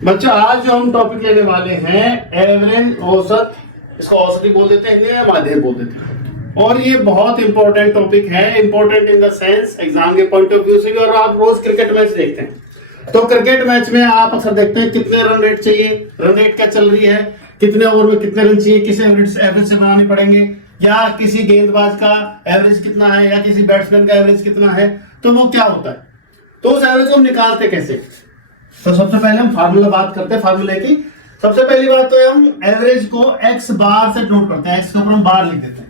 बच्चा आज जो हम टॉपिक लेने वाले हैं एवरेज, औसत, इसको औसत ही बोल देते हैं या माध्य बोल देते हैं। और ये बहुत इंपॉर्टेंट टॉपिक है, important in the sense exam के पॉइंट ऑफ व्यू से भी। और आप रोज क्रिकेट मैच देखते हैं तो क्रिकेट मैच में आप अक्सर देखते हैं कितने रन रेट चाहिए, रन रेट क्या चल रही है, कितने ओवर में कितने रन चाहिए, किस एवरेज से बनाने पड़ेंगे, या किसी गेंदबाज का एवरेज कितना है या किसी बैट्समैन का एवरेज कितना है, तो वो क्या होता है, तो उस एवरेज को हम निकालते कैसे। तो सबसे पहले हम फार्मूला बात करते हैं फार्मूले की। सबसे पहली बात तो हम एवरेज को एक्स बार से नोट करते हैं, एक्स के ऊपर हम बार लिख देते हैं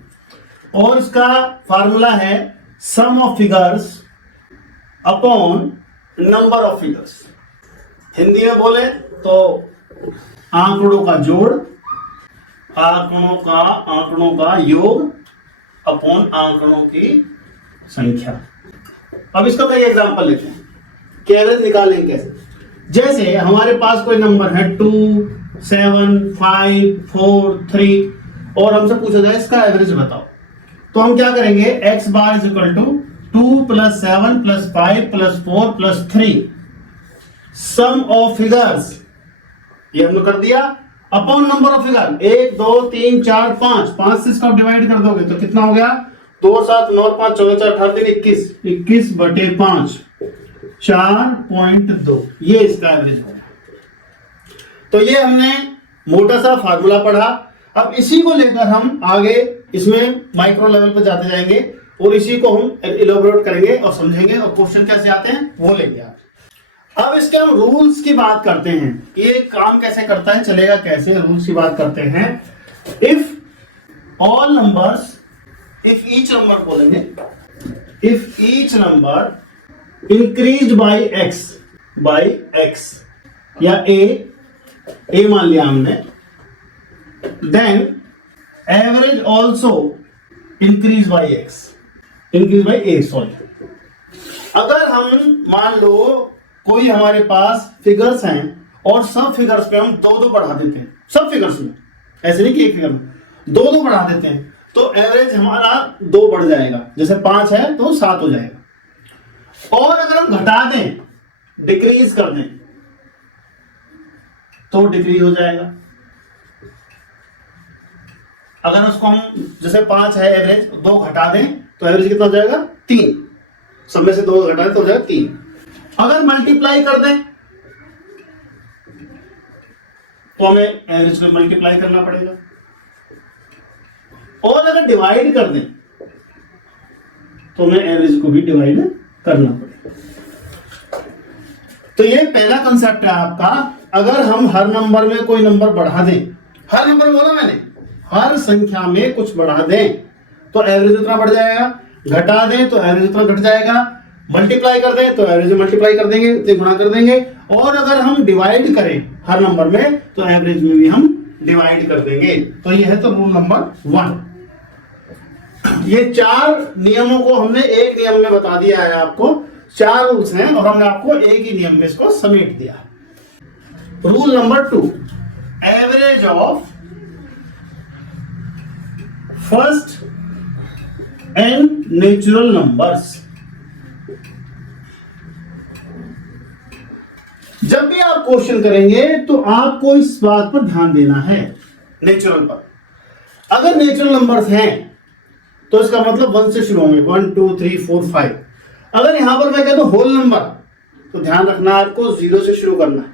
और इसका फार्मूला है sum of figures upon number of figures. Hindi में बोले तो आंकड़ों का जोड़, आंकड़ों का योग अपॉन आंकड़ों की संख्या। अब इसका मैं एग्जांपल लेते हैं कि एवरेज निकालेंगे कैसे। जैसे हमारे पास कोई नंबर है 2, 7, 5, 4, 3 और हमसे पूछा जाए इसका एवरेज बताओ, तो हम क्या करेंगे, X bar is equal to 2 + 7 + 5 + 4 + 3 sum of figures, ये हमने कर दिया, अपॉन नंबर ऑफ फिगर 1, 2, 3, 4, 5 से इसको डिवाइड कर दोगे तो कितना हो गया, 2, 7, 9, 5, 14, 4, 18, 21, 21/5 4.2, ये इसका एवरेज होगा। तो ये हमने मोटा सा फार्मूला पढ़ा। अब इसी को लेकर हम आगे इसमें माइक्रो लेवल पर जाते जाएंगे और इसी को हम इलैबोरेट करेंगे और समझेंगे और क्वेश्चन कैसे आते हैं वो लेंगे आज। अब इसके हम रूल्स की बात करते हैं, ये काम कैसे करता है, चलेगा कैसे, रूल्स की बात करते हैं। If all numbers, if each number बोलेंगे, if each number increase by x या ए मान लिया हमने, then average also increase by A, sorry. अगर हम मान लो कोई हमारे पास फिगर्स हैं और सब फिगर्स पे हम 2-2 बढ़ा देते हैं, सब फिगर्स में, ऐसे नहीं कि एक फिगर में 2-2 बढ़ा देते हैं, तो एवरेज हमारा 2 बढ़ जाएगा। जैसे 5 है तो 7 हो जाएगा। और अगर हम घटा दें, डिक्रीज कर दें, तो डिक्रीज हो जाएगा। अगर उसको हम जैसे 5 है एवरेज, 2 घटा दें तो एवरेज कितना हो जाएगा, 3। सब में से 2 घटा दें तो हो जाएगा 3। अगर मल्टीप्लाई कर दें तो हमें एवरेज को मल्टीप्लाई करना पड़ेगा। और अगर डिवाइड कर दें तो हमें एवरेज को भी डिवाइड करना पड़ेगा। तो ये पहला कंसेप्ट है आपका। अगर हम हर नंबर में कोई नंबर बढ़ा दें, हर नंबर बोला मैंने, हर संख्या में कुछ बढ़ा दें तो एवरेज उतना बढ़ जाएगा, घटा दें तो एवरेज उतना घट जाएगा, मल्टीप्लाई कर दें तो एवरेज मल्टीप्लाई कर देंगे, उतने गुणा कर देंगे। और अगर हम डिवाइड करें हर नंबर में तो एवरेज में भी हम डिवाइड कर देंगे। तो ये है तो रूल नंबर 1। ये 4 नियमों को हमने एक नियम में बता दिया है आपको, 4 रूल्स हैं और हमने आपको एक ही नियम में इसको समेट दिया। Rule number 2, average of first n natural numbers. जब भी आप क्वेश्चन करेंगे तो आपको इस बात पर ध्यान देना है, नेचुरल पर। अगर नेचुरल नंबर्स हैं तो इसका मतलब 1 से शुरू होंगे, 1, 2, 3, 4, 5। अगर यहां पर मैं कहता हूं होल नंबर तो ध्यान रखना आपको 0 से शुरू करना है।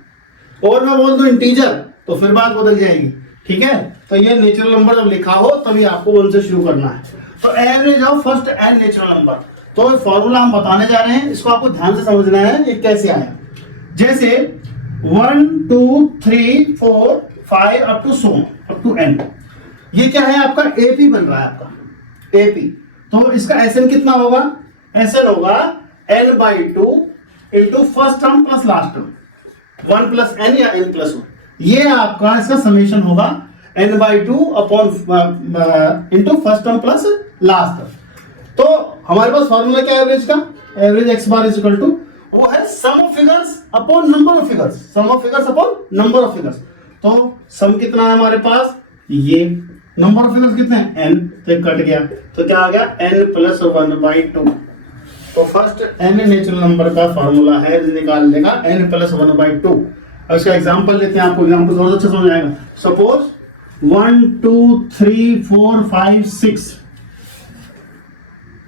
और मैं बोल दूं इंटीजर तो फिर बात बदल जाएगी, ठीक है। तो ये नेचुरल नंबर जब लिखा हो तभी आपको 1 से शुरू करना है। तो average of first n natural number, तो फॉर्मूला हम बताने जा रहे हैं, इसको आपको ध्यान से समझना है ये कैसे आया। जैसे 1, 2, 3, 4, 5 अप टू n, ये क्या है आपका AP बन रहा है, आपका AP। तो इसका SN कितना होगा, SN होगा n/2 into first term plus last term, 1 + n या n+1। ये आपका इसका समेशन होगा n/2 upon into first term plus last term. तो हमारे पास फॉर्मूला क्या है एवरेज का, average x bar is equal to, वो है sum of figures upon number of figures, sum of figures upon number of figures. तो सम कितना है हमारे पास, ये नंबर ऑफ फिगर्स कितने हैं, n, तो कट गया तो क्या आ गया n+1/2। तो फर्स्ट n नेचुरल नंबर का फॉर्मूला है निकालने का n + 1/2। अब इसका एग्जांपल लेते हैं, आपको एग्जांपल थोड़ा अच्छा समझ आएगा। सपोज 1 2 3 4 5 6,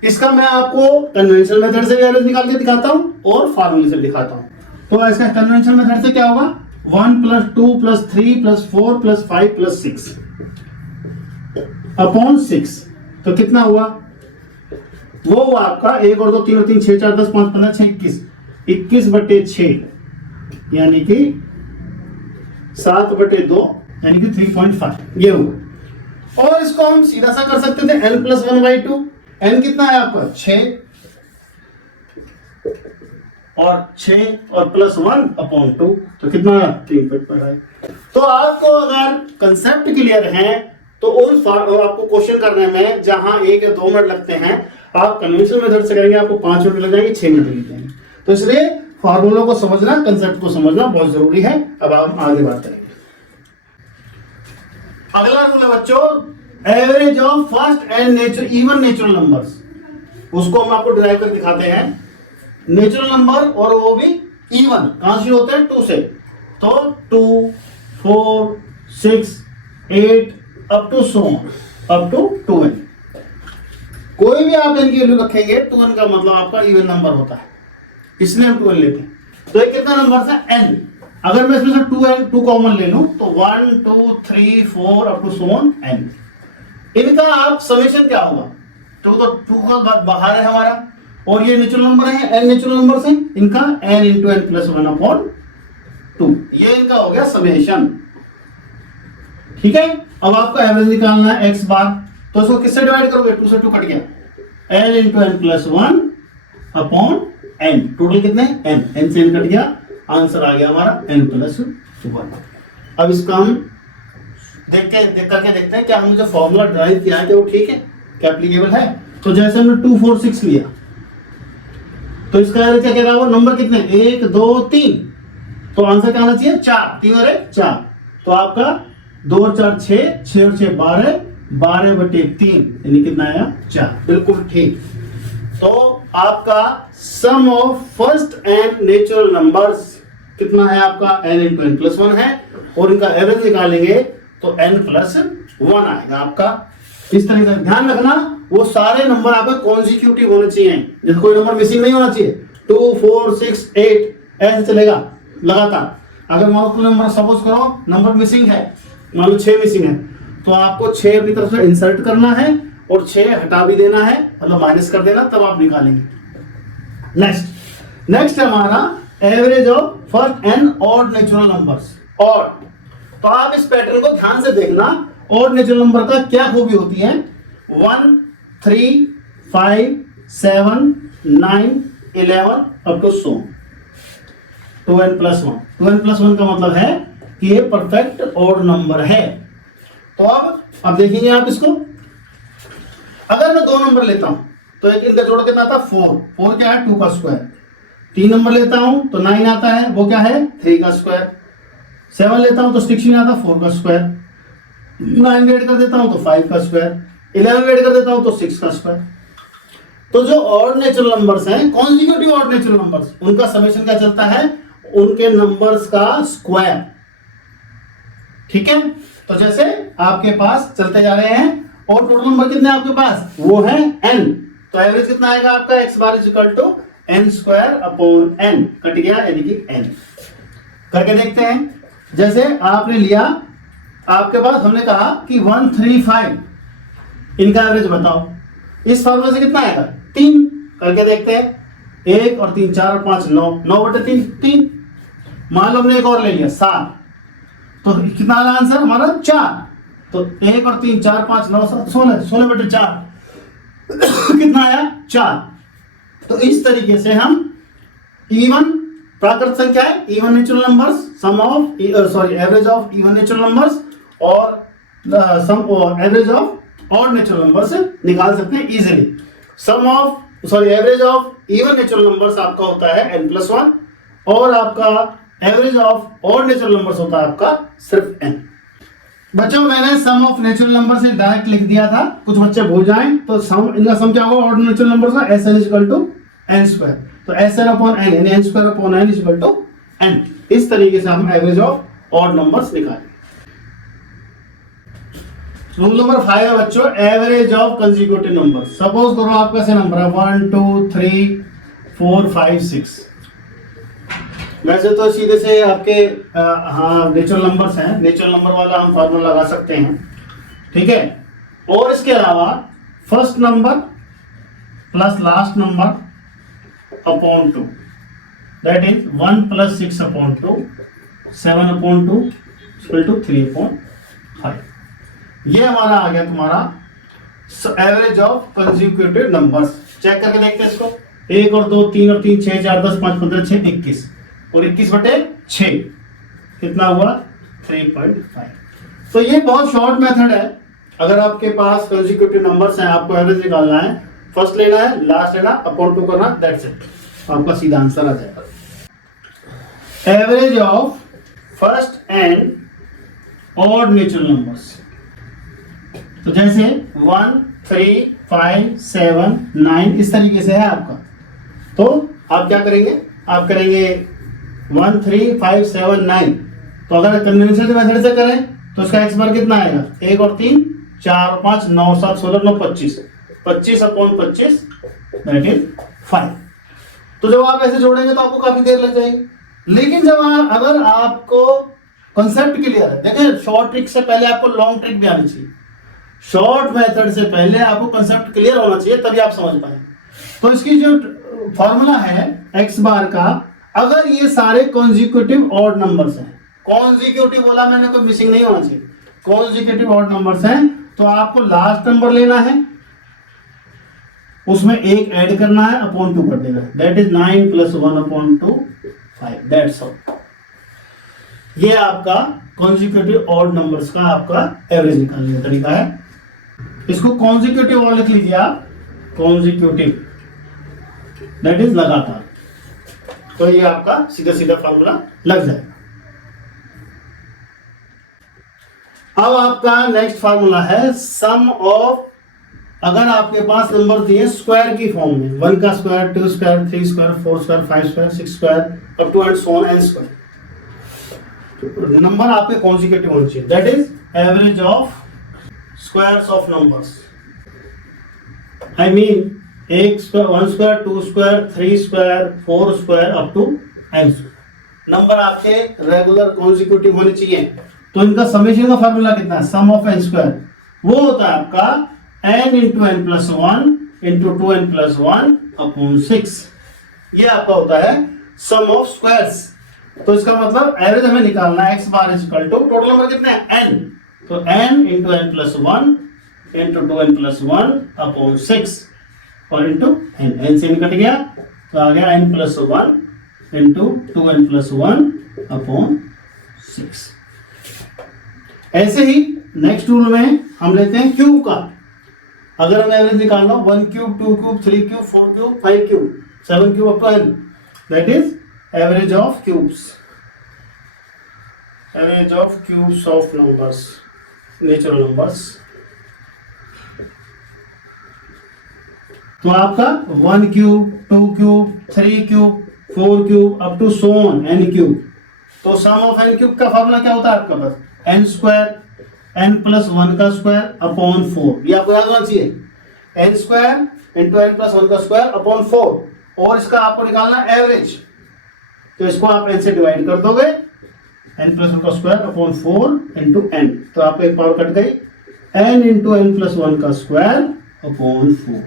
इसका मैं आपको कन्वेंशनल मेथड से एवरेज निकाल के दिखाता हूं और फार्मूले से दिखाता हूं। तो इसका कन्वेंशनल मेथड से क्या होगा, 1 + 2 + 3 + 4 + 5 + 6 अपॉन 6, तो कितना हुआ, वो हुआ आपका 1 और 2 3 और 3 6 4 10 5 15 6 21, 21/6 यानी कि 7/2 यानी कि 3.5 ये हुआ। और इसको हम सीधा सा कर सकते थे n + 1/2। n कितना है आपका 6 और 6 और +1/2, तो कितना 3.5। तो आपको अगर कंसेप्ट क्लियर है तो उन आपको क्वेश्चन करने में जहां 1 या 2 मिनट लगते हैं, आप कन्वेंशनल मेथड से करेंगे आपको 5 मिनट लग जाएंगे, 6 मिनट लग जाएंगे। तो इसलिए फार्मूलों को समझना, कंसेप्ट को समझना बहुत जरूरी है। अब हम आगे बात करेंगे। अगला रूल है बच्चों, average of first and even natural numbers, उसको हम आपको डिराइव कर दिखाते हैं। नेचुरल नंबर और वो भी इवन, कहां से होते हैं 2 से, तो 2 4 6 8 अप टू 2n। कोई भी आप n की वैल्यू रखेंगे 2n का मतलब आपका इवन नंबर होता है, इसलिए हम 2n लेते हैं। तो ये कितना नंबर था n, अगर मैं इसमें से 2 कॉमन ले लूं तो 1 2 3 4 अप टू n। इनका आप समेशन क्या होगा, 2 का बाहर है हमारा, और ये नेचुरल नंबर है, n नेचुरल नंबर है, इनका n × n + 1/2, ये इनका हो गया समेशन। ठीक है, अब आपको एवरेज निकालना है x बार, तो इसको किससे डिवाइड करोगे, 2 से 2 कट गया, n × n + 1/n, टोटल कितने n से n कट गया, आंसर आ गया हमारा n + 1। अब इसका हम देख करके देखते हैं क्या हमने जो फॉर्मूला ड्राइव किया है क्या वो ठीक है, क्या एप्लीकेबल है। तो जैसे हमने 2 4 6 लिया, तो इसका एवरेज क्या कह रहा है, नंबर कितने 1 2 3, तो आंसर क्या आना चाहिए 4, 3 और 1 4, तो आपका 2 और 4 6, 6 और 6 12, 12/3 यानी कितना आया 4, बिल्कुल ठीक। तो आपका sum of first n natural numbers कितना है आपका n × n + 1 है, और इनका एवरेज निकालेंगे तो n + 1 आएगा आपका। इस तरीके से ध्यान रखना, वो सारे नंबर आपके कॉन्जिक्यूटिव होने चाहिए, जैसे कोई नंबर मिसिंग नहीं होना चाहिए। 2 4 6 8 ऐसे चलेगा लगातार। अगर मान लो नंबर सपोज करो नंबर मिसिंग है, मान लो 6 मिसिंग है, तो आपको 6 अपनी तरफ से इंसर्ट करना है और 6 हटा भी देना है, मतलब माइनस कर देना, तब आप निकालेंगे। नेक्स्ट है हमारा average of first and odd natural numbers. Odd, तो आप इस पैटर्न को ध्यान से देखना, ऑड नेचुरल नंबर का क्या खूबी होती है, 1 3 5 7 9 11 अप टू 2n + 1। 2n + 1 का मतलब है कि ये परफेक्ट ऑड नंबर है। तो अब देखेंगे आप इसको, अगर मैं 2 नंबर लेता हूं तो एक इनका जोड़ कितना आता है 4 क्या है 2 का स्क्वायर। 3 नंबर लेता हूं तो 9 आता है, वो क्या है 3 का स्क्वायर। 7 लेता हूं तो 16 आता है 4 का स्क्वायर। 9 ऐड कर देता हूं तो 5 का स्क्वायर। 11 ऐड कर देता हूं तो 6 का स्क्वायर। तो जो ऑड नेचुरल नंबर्स हैं, कॉन्जिक्यूटिव ऑड नेचुरल नंबर्स, उनका समेशन क्या चलता है, उनके नंबर्स का स्क्वायर। ठीक है, तो जैसे आपके पास चलते जा रहे हैं और टोटल नंबर कितने आपके पास, वो है n, तो एवरेज कितना आएगा आपका x बार = n² n, कट गया यानी कि n। करके देखते हैं, जैसे आपने लिया, आपके पास हमने कहा कि 1 3 5, इनका एवरेज बताओ। इस फॉर्मूले से कितना आएगा 3, करके देखते हैं। 1 और 3 4 और 5 9, 9/3 3। मान लो हमने एक और ले लिया 7, तो कितना आया आंसर हमारा 4। तो 1 और 3 4 5 9 7 16, 16/4 कितना आया 4। तो इस तरीके से हम इवन प्राकृत संख्या है, even natural numbers, sum of average of even natural numbers और सम और average of odd natural numbers निकाल सकते हैं easily. Average of even natural numbers आपका होता है n + 1, और आपका average of odd natural numbers होता है आपका सिर्फ n। बच्चों मैंने सम ऑफ नेचुरल नंबर से डायरेक्ट लिख दिया था, कुछ बच्चे भूल जाएं तो सम, इनका सम क्या होगा ऑड नेचुरल नंबर्स का, Sn = n²। तो Sn/n यानी n² n = n। इस तरीके से हम एवरेज ऑफ ऑड नंबर्स निकालें। रूल नंबर 5 है बच्चों, average of consecutive number. Suppose करो आपका से नंबर है 1 2 3 4 5 6। वैसे तो सीधे से आपके हाँ नेचुरल नंबर्स हैं, नेचुरल नंबर वाला हम फॉर्मूला लगा सकते हैं, ठीक है। और इसके अलावा first number plus last number upon 2, that is 1 + 6 upon 2, 7 upon 2 equal to 3/5। ये हमारा आ गया तुम्हारा average of consecutive numbers. Check करके देखते हैं इसको। 1 और 2 3 और 3 6 4 10 5 15 6 21 और 21/6 कितना हुआ 3.5। तो ये बहुत शॉर्ट मेथड है। अगर आपके पास कंसेक्यूटिव नंबर्स हैं, आपको एवरेज निकालना है, फर्स्ट लेना है, लास्ट लेना, अपॉन 2 करना, दैट्स इट, आपका सीधा आंसर आ जाएगा। Average of first and odd natural numbers. तो जैसे 1 3 5 7 9 इस तरीके से है आपका, तो आप क्या करेंगे, आप करेंगे 1 3 5 7 9। तो अगर कन्वेंशनल मेथड से करें तो इसका एक्स बार कितना आएगा, 1 और 3 4 और 5 9 7 16 9 25, 25 अपॉन 25 दैट इज 5। तो जब आप ऐसे जोड़ेंगे तो आपको काफी देर लग जाएगी। लेकिन जब अगर आपको कॉन्सेप्ट क्लियर है, देखिए शॉर्ट ट्रिक से पहले आपको लॉन्ग ट्रिक भी आनी चाहिए। शॉर्ट मेथड से पहले आपको कंसेप्ट क्लियर होना चाहिए, तभी आप समझ पाएंगे। तो इसकी जो फॉर्मूला है एक्स बार का, अगर ये सारे कॉन्जिक्यूटिव ऑड नंबर्स हैं, कॉन्जिक्यूटिव बोला मैंने, कोई मिसिंग नहीं होना चाहिए, कॉन्जिक्यूटिव ऑड नंबर्स हैं, तो आपको लास्ट नंबर लेना है, उसमें एक ऐड करना है, अपॉन 2 कर देगा, that is 9 + 1 upon 2 5, that's all. ये आपका कॉन्जिक्यूटिव ऑड नंबर्स का आपका एवरेज निकालने का तरीका है। इसको कॉन्जिक्यूटिव और लिख लीजिए आप, कॉन्जिक्यूटिव दैट इज लगातार। तो ये आपका सीधा सीधा फॉर्मूला लग जाएगा। अब आपका नेक्स्ट फॉर्मूला है सम ऑफ, अगर आपके पास नंबर दिए स्क्वायर की फॉर्म में, 1 का square 2 square 3 square 4 square 5 square 6 square up to and so on n square, number आपके कॉन्जिक्यूटिव होने चाहिए, that is average of squares of numbers. I mean 1 square 1 square 2 square 3 square 4 square up to n square, number आपके regular consecutive होने चाहिए। तो इनका summation का formula कितना है, सम ऑफ एन स्क्वायर, वो होता है आपका n into n plus 1 into 2n plus 1 upon 6। ये आपका होता है सम ऑफ स्क्वायर्स। तो इसका मतलब एवरेज हमें निकालना है, x bar equal to total number कितने हैं n, तो n into n plus 1 into 2n plus 1 upon 6 और इंटू n से कट गया तो आ गया n plus 1 into 2n plus 1 upon 6। ऐसे ही नेक्स्ट रूल में हम लेते हैं क्यूब का। अगर हमें एवरेज निकालना 1 cube 2 cube 3 cube 4 cube 5 cube 7 cube up to n, that is average of cubes, average of cubes of numbers, natural numbers. तो आपका 1 cube 2 cube 3 cube 4 cube up to so on n cube. तो sum of n cube का formula क्या होता है आपका पास, n square n plus 1 का स्क्वायर अपॉन 4, ये आपको याद होना चाहिए, n square into n plus 1 का स्क्वायर अपॉन 4, और इसका आपको निकालना एवरेज। तो इसको आप n से डिवाइड कर दोगे, n प्लस 1 का स्क्वायर अपॉन 4 इंटू n, तो आपको एक पावर कट गई, n इंटू n प्लस 1 का स्क्वायर अपॉन 4।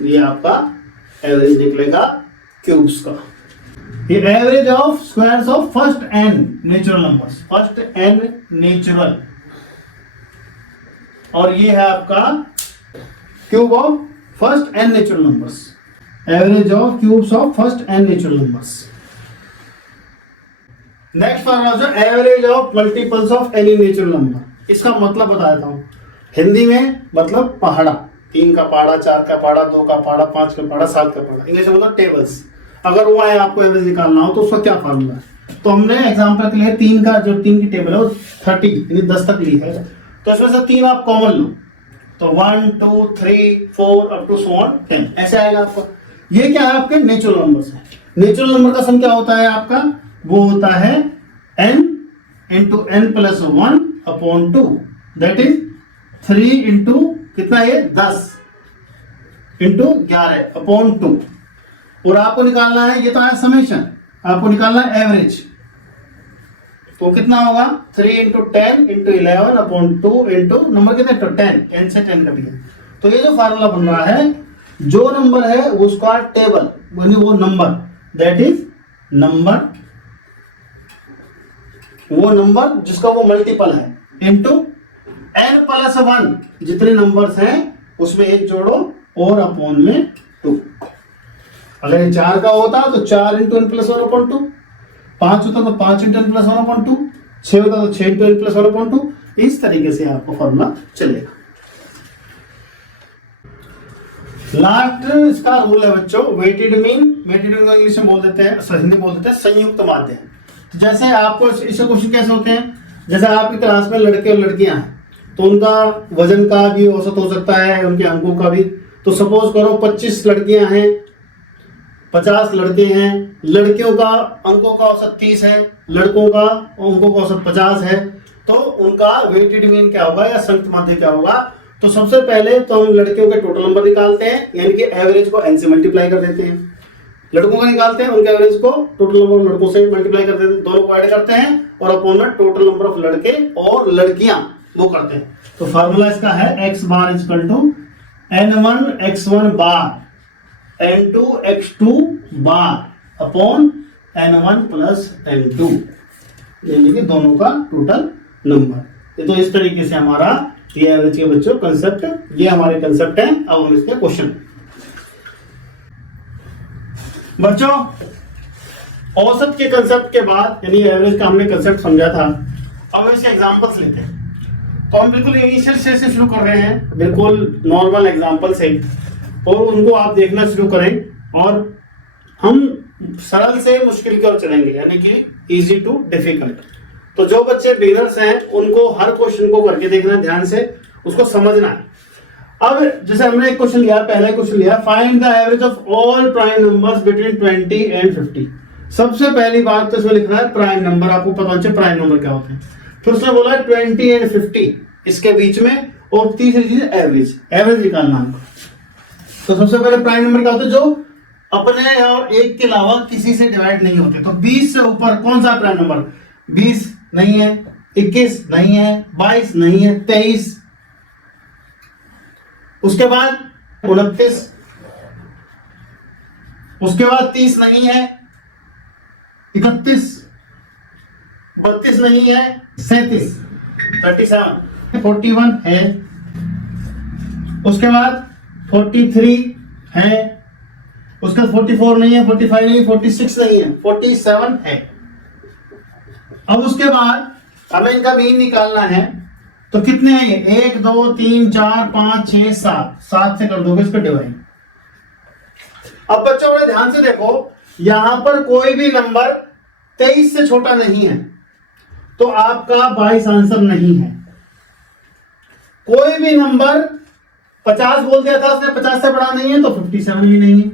ये आपका एवरेज निकलेगा क्यूब्स का। ये average of squares of first n natural numbers, first n natural, और ये है आपका cube of first n natural numbers, average of cubes of first n natural numbers. Next formula जो average of multiples of any natural number. इसका मतलब बता देता हूं, हिंदी में मतलब पहाड़ा, 3 का पहाड़ा 4 का पहाड़ा 2 का पहाड़ा 5 का पहाड़ा 7 का पहाड़ा, इंग्लिश में मतलब टेबल्स। अगर वो आए आपको एवरेज निकालना हो तो उसका क्या फार्मूला है। तो हमने एग्जांपल के लिए 3 का जो 3 की टेबल है वो 30 यानी 10 तक ली है, तो इसमें से 3 आप कॉमन लो, तो 1 2 3 4 अप टू सो ऑन 10 ऐसे आएगा आपको। ये क्या है, आपके नेचुरल नंबर्स है। नेचुरल नंबर का सम क्या होता है आपका, वो होता है n into n plus 1 upon 2, that is 3 into कितना है 10 इंटू 11 अपॉन 2। और आपको निकालना है, ये तो है समेशन, आपको निकालना है एवरेज। तो कितना होगा 3 into 10 into 11 upon 2 into number कितना तो 10, 10 से 10 कटिए। तो ये जो फार्मूला बन रहा है, जो नंबर है उसका टेबल वो नंबर, दैट इज नंबर, वो नंबर जिसका वो मल्टीपल है इंटू n प्लस 1, जितने नंबर्स हैं उसमें एक जोड़ो और अपॉन में 2। अगर ये 4 का होता तो 4 इंटू एन प्लस 1 अपॉन 2, 5 होता तो 5 इंटू एन प्लस 1 अपॉन 2, 6 होता तो 6 इंटू एन प्लस 1 अपॉन 2। इस तरीके से आपको फॉर्मूला चलेगा। लास्ट इसका रूल है बच्चों, वेटेड मीन। वेटेड मीन को इंग्लिश में बोल देते हैं, हिंदी में बोल देते हैं संयुक्त माध्य। जैसे आपको इसके क्वेश्चन कैसे होते हैं, जैसे आपकी क्लास में लड़के और लड़कियां हैं तो उनका वजन का भी औसत हो सकता है, उनके अंकों का भी। तो सपोज करो 25 लड़कियां हैं, 50 लड़के हैं, लड़कियों का अंकों का औसत 30 है, लड़कों का अंकों का औसत 50 है, तो उनका वेटेड मीन क्या होगा या संयुक्त माध्य क्या होगा। तो सबसे पहले तो हम लड़कियों के टोटल नंबर निकालते हैं, यानी कि एवरेज को n से मल्टीप्लाई कर देते हैं। लड़कों का निकालते हैं, उनके एवरेज को टोटल नंबर लड़कों से मल्टीप्लाई कर देते हैं, दोनों को ऐड करते हैं और अपॉन में टोटल नंबर ऑफ लड़के और लड़कियां वो करते हैं। तो फार्मूला इसका है x bar equal to n1 x1 bar n2 x2 bar upon n1 plus n2, यानी कि दोनों का टोटल नंबर। तो इस तरीके से हमारा ये एवरेज के बच्चों कंसेप्ट, ये हमारे कंसेप्ट है। अब हम इसके क्वेश्चन बच्चों, औसत के कंसेप्ट के बाद यानी एवरेज का हमने कंसेप्ट समझा था। अब हम इसके एग्जांपल्स लेते हैं। तो हम बिल्कुल इनिशियल स्टेज से शुरू कर रहे हैं, बिल्कुल नॉर्मल एग्जांपल से, और उनको आप देखना शुरू करें और हम सरल से मुश्किल की ओर चलेंगे, यानी कि इजी टू डिफिकल्ट। तो जो बच्चे बिगिनर्स हैं उनको हर क्वेश्चन को करके देखना, ध्यान से उसको समझना है। अब जैसे हमने एक क्वेश्चन लिया, पहला क्वेश्चन लिया, find the average of all prime numbers between 20 and 50। सबसे पहली बात तो इसमें लिखना है प्राइम नंबर, आपको पता होना चाहिए प्राइम नंबर क्या होते हैं। फिर उसने बोला 20 एंड 50 इसके बीच में, और तीसरी चीज एवरेज, एवरेज निकालना हमको। तो सबसे पहले प्राइम नंबर क्या होता है, जो अपने और एक के अलावा किसी से डिवाइड नहीं होते। तो 20 से ऊपर कौन सा प्राइम नंबर, 20 नहीं है, 21 नहीं है, 22 नहीं है, 23, उसके बाद 29, उसके बाद 30 नहीं है, 31, 32 नहीं है, 37, 37, 41 है, उसके बाद 43 है, उसके बाद 44 नहीं है, 45 नहीं, 46 नहीं है, 47 है। अब उसके बाद हमें इनका मीन निकालना है। तो कितने हैं ये, 1 2 3 4 5 6 7, 7 से कर दोगे इसको डिवाइड। अब बच्चों बड़े ध्यान से देखो, यहां पर कोई भी नंबर 23 से छोटा नहीं है, तो आपका 22 आंसर नहीं है। कोई भी नंबर 50 बोल दिया था उसने, 50 से बड़ा नहीं है, तो 57 भी नहीं है।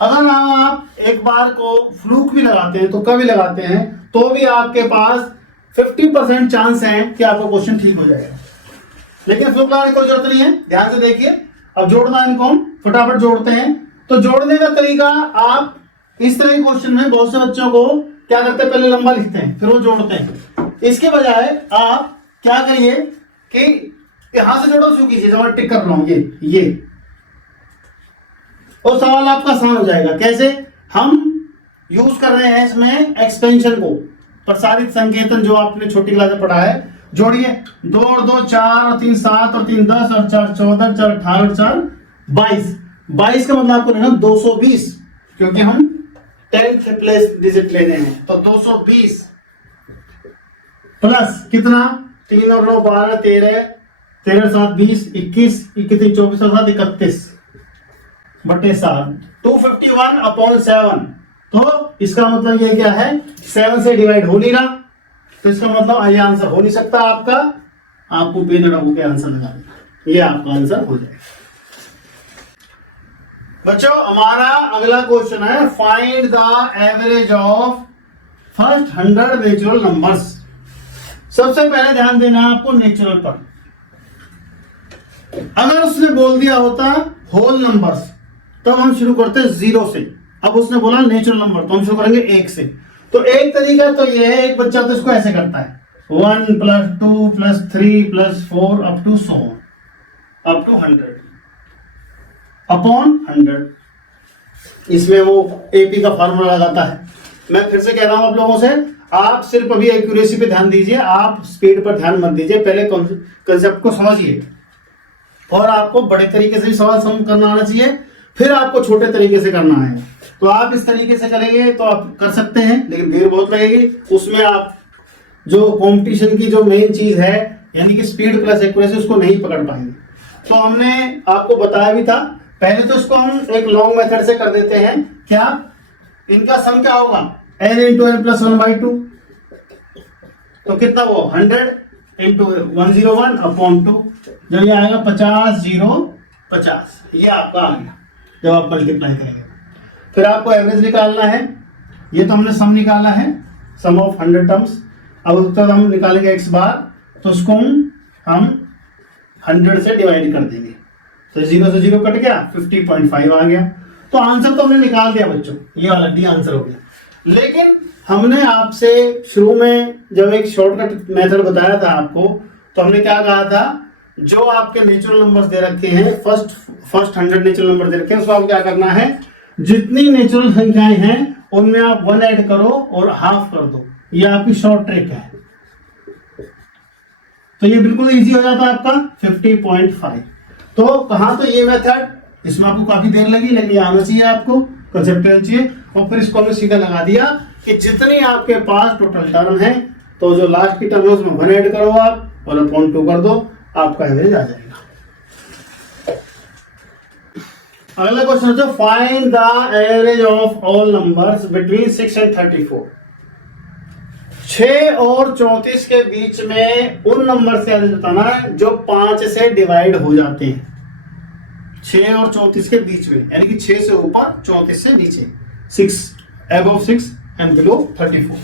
अगर आप एक बार को फ्लूक भी लगाते हैं, तो कभी लगाते हैं, तो भी आपके पास 50% चांस है कि आपका क्वेश्चन ठीक हो जाएगा। लेकिन फ्लूक लगाने की कोई जरूरत नहीं है, ध्यान से देखिए। अब जोड़ना इनको हम फटाफट जोड़ते हैं। तो जोड़ने का तरीका, आप इस तरह के क्वेश्चन में बहुत से बच्चों को क्या करते हैं, पहले लंबा लिखते हैं फिर वो जोड़ते हैं। इसके बजाय आप क्या करिए कि यहां से जोड़ो शुरू कीजिए, जब टिक कर रहा हूं ये, और सवाल आपका आसान हो जाएगा। कैसे, हम यूज कर रहे हैं इसमें एक्सपेंशन को, प्रसारित संकेतन, जो आपने छोटी क्लास में पढ़ा है। जोड़िए, 2 और 2 4 और 3 7 और 3 10 और 4 14 4 18 और 4 22। 22 का मतलब आपको लेना 220, क्योंकि हम 10th प्लेस डिजिट लेने हैं। तो 220 प्लस कितना, 3 और 9 12 13, 13 7 20, 21 21 24 और 7 31 बटे 7, 251 अपॉन 7। तो इसका मतलब ये क्या है, 7 से डिवाइड हो नहीं रहा, तो इसका मतलब ये आंसर हो नहीं सकता आपका। आपको पेन और रबड़ के आंसर लगा देना, ये आपका आंसर हो जाएगा। बच्चों हमारा अगला क्वेश्चन है, find the average of first 100 natural numbers. सबसे पहले ध्यान देना आपको नेचुरल पर। अगर उसने बोल दिया होता होल नंबर्स तब हम शुरू करते 0 से। अब उसने बोला नेचुरल नंबर तो हम शुरू करेंगे 1 से। तो एक तरीका तो ये है, एक बच्चा तो इसको ऐसे करता है 1 + 2 + 3 + 4 अप टू 100 अपॉन 100। इसमें वो एपी का फार्मूला लगाता है। मैं फिर से कह रहा हूं आप लोगों से, आप सिर्फ अभी एक्यूरेसी पे ध्यान दीजिए, आप स्पीड पर ध्यान मत दीजिए। पहले कंसेप्ट को समझिए और आपको बड़े तरीके से भी सवाल समझ करना आना चाहिए, फिर आपको छोटे तरीके से करना है। तो आप इस तरीके से करेंगे तो आप कर सकते हैं, लेकिन देर बहुत लगेगी। उसमें आप जो कंपटीशन की जो मेन चीज है यानी कि स्पीड प्लस एक्यूरेसी उसको नहीं पकड़ पाएंगे। तो हमने आपको बताया भी था। पहले तो इसको हम एक लॉन्ग मेथड से कर देते हैं। क्या इनका सम क्या होगा n × n + 1/2। तो कितना वो 100 × 101 अपॉन 2। जब ये आएगा 50 0 50, ये आपका आ गया जब आप मल्टीप्लाई करेंगे। फिर आपको एवरेज निकालना है। ये तो हमने सम निकाला है, सम ऑफ 100 टर्म्स। अब उत्तर हम निकालेंगे x बार, तो उसको हम 100 से डिवाइड कर देंगे। तो 0 से 0 कट गया, 50.5 आ गया। तो आंसर तो हमने निकाल दिया बच्चों, ये वाला डी आंसर हो गया। लेकिन हमने आपसे शुरू में जब एक शॉर्टकट मेथड बताया था आपको, तो हमने क्या कहा था, जो आपके नेचुरल नंबर्स दे रखे हैं, फर्स्ट 100 नेचुरल नंबर दे रखे हैं, उसको आपको क्या करना है, जितनी नेचुरल संख्याएं हैं उनमें आप 1 ऐड करो और हाफ कर दो। ये आपकी शॉर्ट ट्रिक है। तो ये बिल्कुल इजी हो जाता है आपका 50.5। तो कहां तो ये मेथड, इसमें आपको काफी देर लगी, लेकिन ये आना चाहिए आपको, कंसेप्ट चाहिए। और फिर इसको हमने सीधा लगा दिया कि जितनी आपके पास टोटल टर्म है, तो जो लास्ट की टर्म है उसमें 1 ऐड करो आप और अपॉन 2 कर दो, आपका एवरेज आ जाएगा। अगला क्वेश्चन है, find the average of all numbers between 6 and 34। 6 और 34 के बीच में उन नंबर से एवरेज बताना है जो 5 से डिवाइड हो जाते हैं। 6 और 34 के बीच में, यानी कि 6 से ऊपर 34 से नीचे, 6 above 6 and below 34।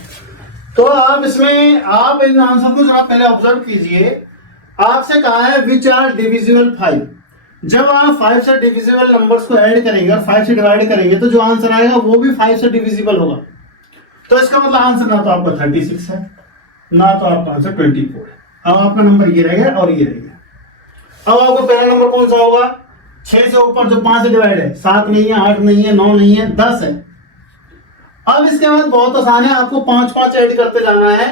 तो आप इसमें आप इन आंसर को जरा पहले ऑब्जर्व कीजिए। आपसे कहा है विच आर डिविजिबल 5। जब आप 5 से डिविजिबल नंबर्स को ऐड करेंगे और 5 से डिवाइड करेंगे तो जो आंसर आएगा वो भी 5 से डिविजिबल होगा। तो इसका मतलब आंसर ना तो आपका 36 है, ना तो आपका आंसर 24 है। अब आपका नंबर ये रहेगा और ये रहेगा। अब आपको पहला नंबर कौन सा होगा, 6 से ऊपर जो 5 से डिवाइड है, 7 नहीं है, 8 नहीं है, 9 नहीं है, 10 है। अब इसके बाद बहुत आसान है, आपको 5 ऐड करते जाना है।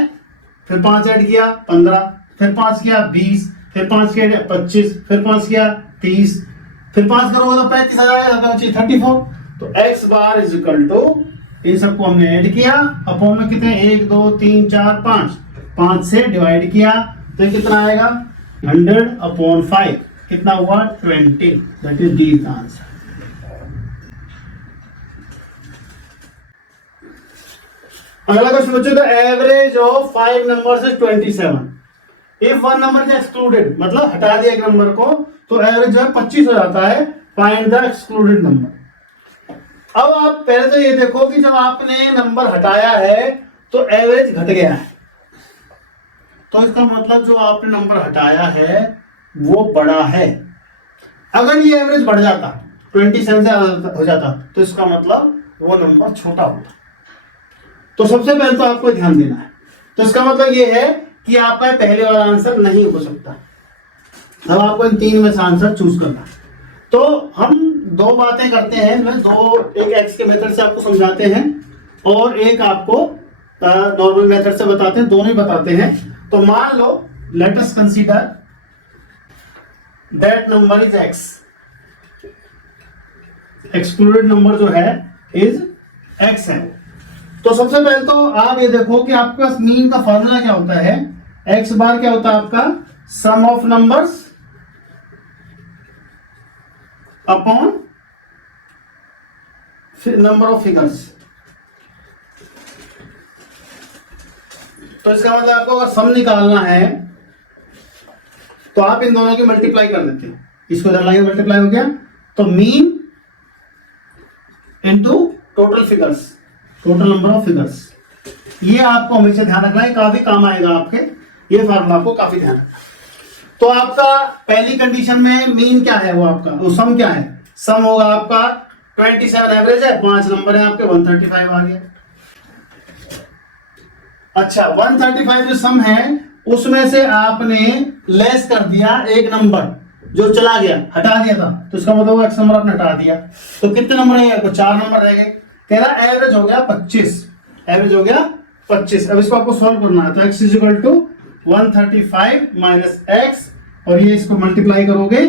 फिर 5 ऐड किया 15, फिर 5 किया 20, फिर 5 किया 25, फिर 5 किया 30, फिर 5 करोगे तो 35 आ जाएगा, 34। तो x bar is equal to, इन सबको हमने ऐड किया, अपॉन में कितने 1 2 3 4 5 से डिवाइड किया तो कितना आएगा 100 अपॉन 5, कितना हुआ 20। That is D answer. अगला क्वेश्चन बच्चों, the average of 5 numbers is 27। If one number is excluded, मतलब हटा दिया एक नंबर को, तो एवरेज जो है 25 हो जाता है। Find the excluded number. अब आप पहले तो ये देखो कि जब आपने नंबर हटाया है तो एवरेज घट गया है, तो इसका मतलब जो आपने नंबर हटाया है वो बड़ा है। अगर ये एवरेज बढ़ जाता 27 से हो जाता तो इसका मतलब वो नंबर छोटा होता। तो सबसे पहले तो आपको ध्यान देना है। तो इसका मतलब ये है कि आपका पहले वाला आंसर नहीं हो सकता। अब आपको इन 3 में से आंसर चूज करना है। तो हम 2 बातें करते हैं, एक एक्स के मेथड से आपको समझाते हैं और एक आपको नॉर्मल मेथड से बताते हैं, दोनों ही बताते हैं। तो मान लो, let us consider that number is x, excluded number जो है इज एक्स है। तो सबसे पहले तो आप ये देखो कि आपके पास मीन का फॉर्मूला क्या होता है। एक्स बार क्या होता है आपका, sum of numbers upon number of figures. तो इसका मतलब आपको अगर सम निकालना है तो आप इन दोनों की मल्टीप्लाई कर देते हैं। इसको इधर लाइन मल्टीप्लाई हो गया तो mean into total figures, total number of figures. ये आपको हमेशा ध्यान रखना है, काफी काम आएगा आपके, ये फार्मूला आपको काफी ध्यान रखना। तो आपका पहली कंडीशन में मीन क्या है, वो आपका वो सम क्या है, सम होगा आपका 27 एवरेज है, 5 नंबर है आपके, 135 आ गया। अच्छा 135 जो सम है उसमें से आपने लेस कर दिया एक नंबर जो चला गया, हटा दिया था, तो इसका मतलब एक्स नंबर आपने हटा दिया, तो कितने नंबर है, आपको 4 नंबर रह गए। कह रहा एवरेज हो गया 25, एवरेज हो गया 25। अब इसको आपको सॉल्व करना है, तो x is equal to 135 minus x, और ये इसको मल्टीप्लाई करोगे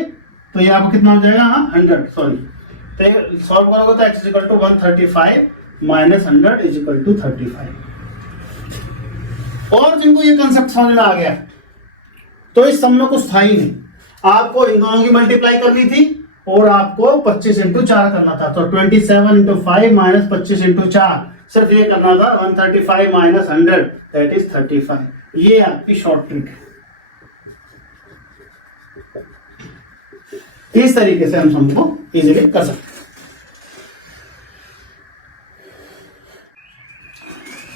तो ये आपको कितना हो जाएगा, 100 सॉरी, तो सॉल्व करोगे तो x is equal to 135 minus 100 is equal to 35। और जिनको ये कंसेप्ट समझ में आ गया तो इस सम में कुछ था ही नहीं, आपको इन दोनों की मल्टीप्लाई करनी थी और आपको 25 इंटू 4 करना था, तो 27 इंटू 5 माइनस 25 इंटू 4, सिर्फ ये करना था, 135 माइनस 100 दैट इज 35। ये आपकी शॉर्ट ट्रिक है। इस तरीके से हम सम को इजीली कर सकते हैं।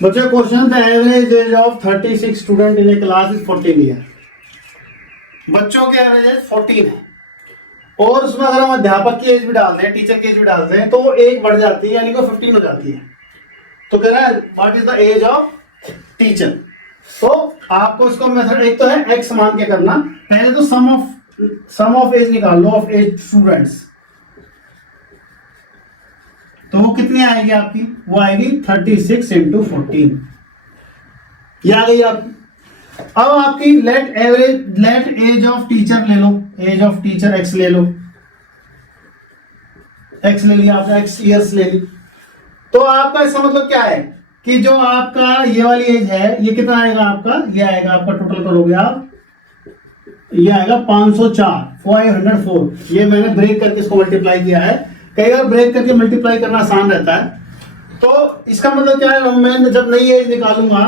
बच्चों question, the average age of 36 student in a class is 14 year. बच्चों की एवरेज एज 14 है, और उसमें अगर हम अध्यापक की एज भी डालते हैं, टीचर की एज भी डालते हैं, तो वो एक बढ़ जाती है, यानी कि 15 हो जाती है। तो कह रहा है what is the age of teacher. तो आपको इसको मेथड एक तो है एक्स मान के करना, पहले तो सम ऑफ एज निकाल लो, ऑफ एज स्टूडेंट्स, तो वो कितनी आएगी आपकी, वो आएगी 36 इंटू 14, ये आ गई आपकी। अब आपकी लेट एज ऑफ टीचर ले लो, एज ऑफ टीचर एक्स ले लो, एक्स ले लिया आपने, एक्स ईयर्स ले ली। तो आपका इसका मतलब क्या है कि जो आपका ये वाली एज है, ये कितना आएगा आपका, ये आएगा आपका, टोटल करोगे आप, ये आएगा 504, ये मैंने ब्रेक करके इसको मल्टीप्लाई किया है, कई बार ब्रेक करके मल्टीप्लाई करना आसान रहता है। तो इसका मतलब क्या है, मैं जब नई एज निकालूंगा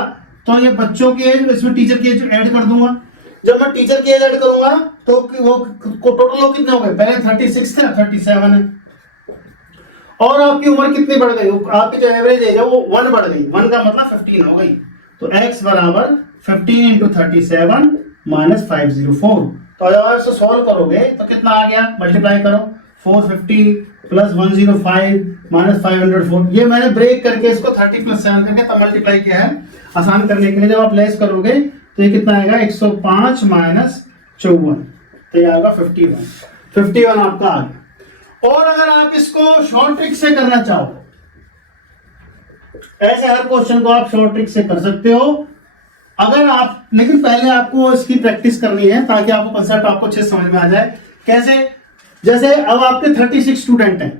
तो ये बच्चों की एज, इसमें टीचर की एज ऐड कर दूंगा। जब मैं टीचर की एज ऐड करूंगा तो वो टोटल लोग कितने हो गए, पहले 36 थे, 37 है, और आपकी उम्र कितनी बढ़ गई, आपकी जो एवरेज एज है वो 1 बढ़ गई, 1 का मतलब 15 हो गई। तो x बराबर 15 इंटू 37 माइनस 504। तो अगर इसे सॉल्व करोगे तो कितना आ गया, मल्टीप्लाई करो, 450 प्लस 105 माइनस 504। ये मैंने ब्रेक करके इसको 30 प्लस 7 करके तब मल्टीप्लाई किया है आसान करने के लिए। जब आप लेस करोगे तो ये कितना आएगा, 105 माइनस 54, तो ये आएगा 51 आपका आ गया। और अगर आप इसको शॉर्ट ट्रिक से करना चाहो, ऐसे हर क्वेश्चन को आप शॉर्ट ट्रिक से कर सकते हो अगर आप, लेकिन पहले आपको इसकी प्रैक्टिस करनी है ताकि आपको कंसेप्ट आपको अच्छे समझ में आ जाए। कैसे, जैसे अब आपके 36 स्टूडेंट हैं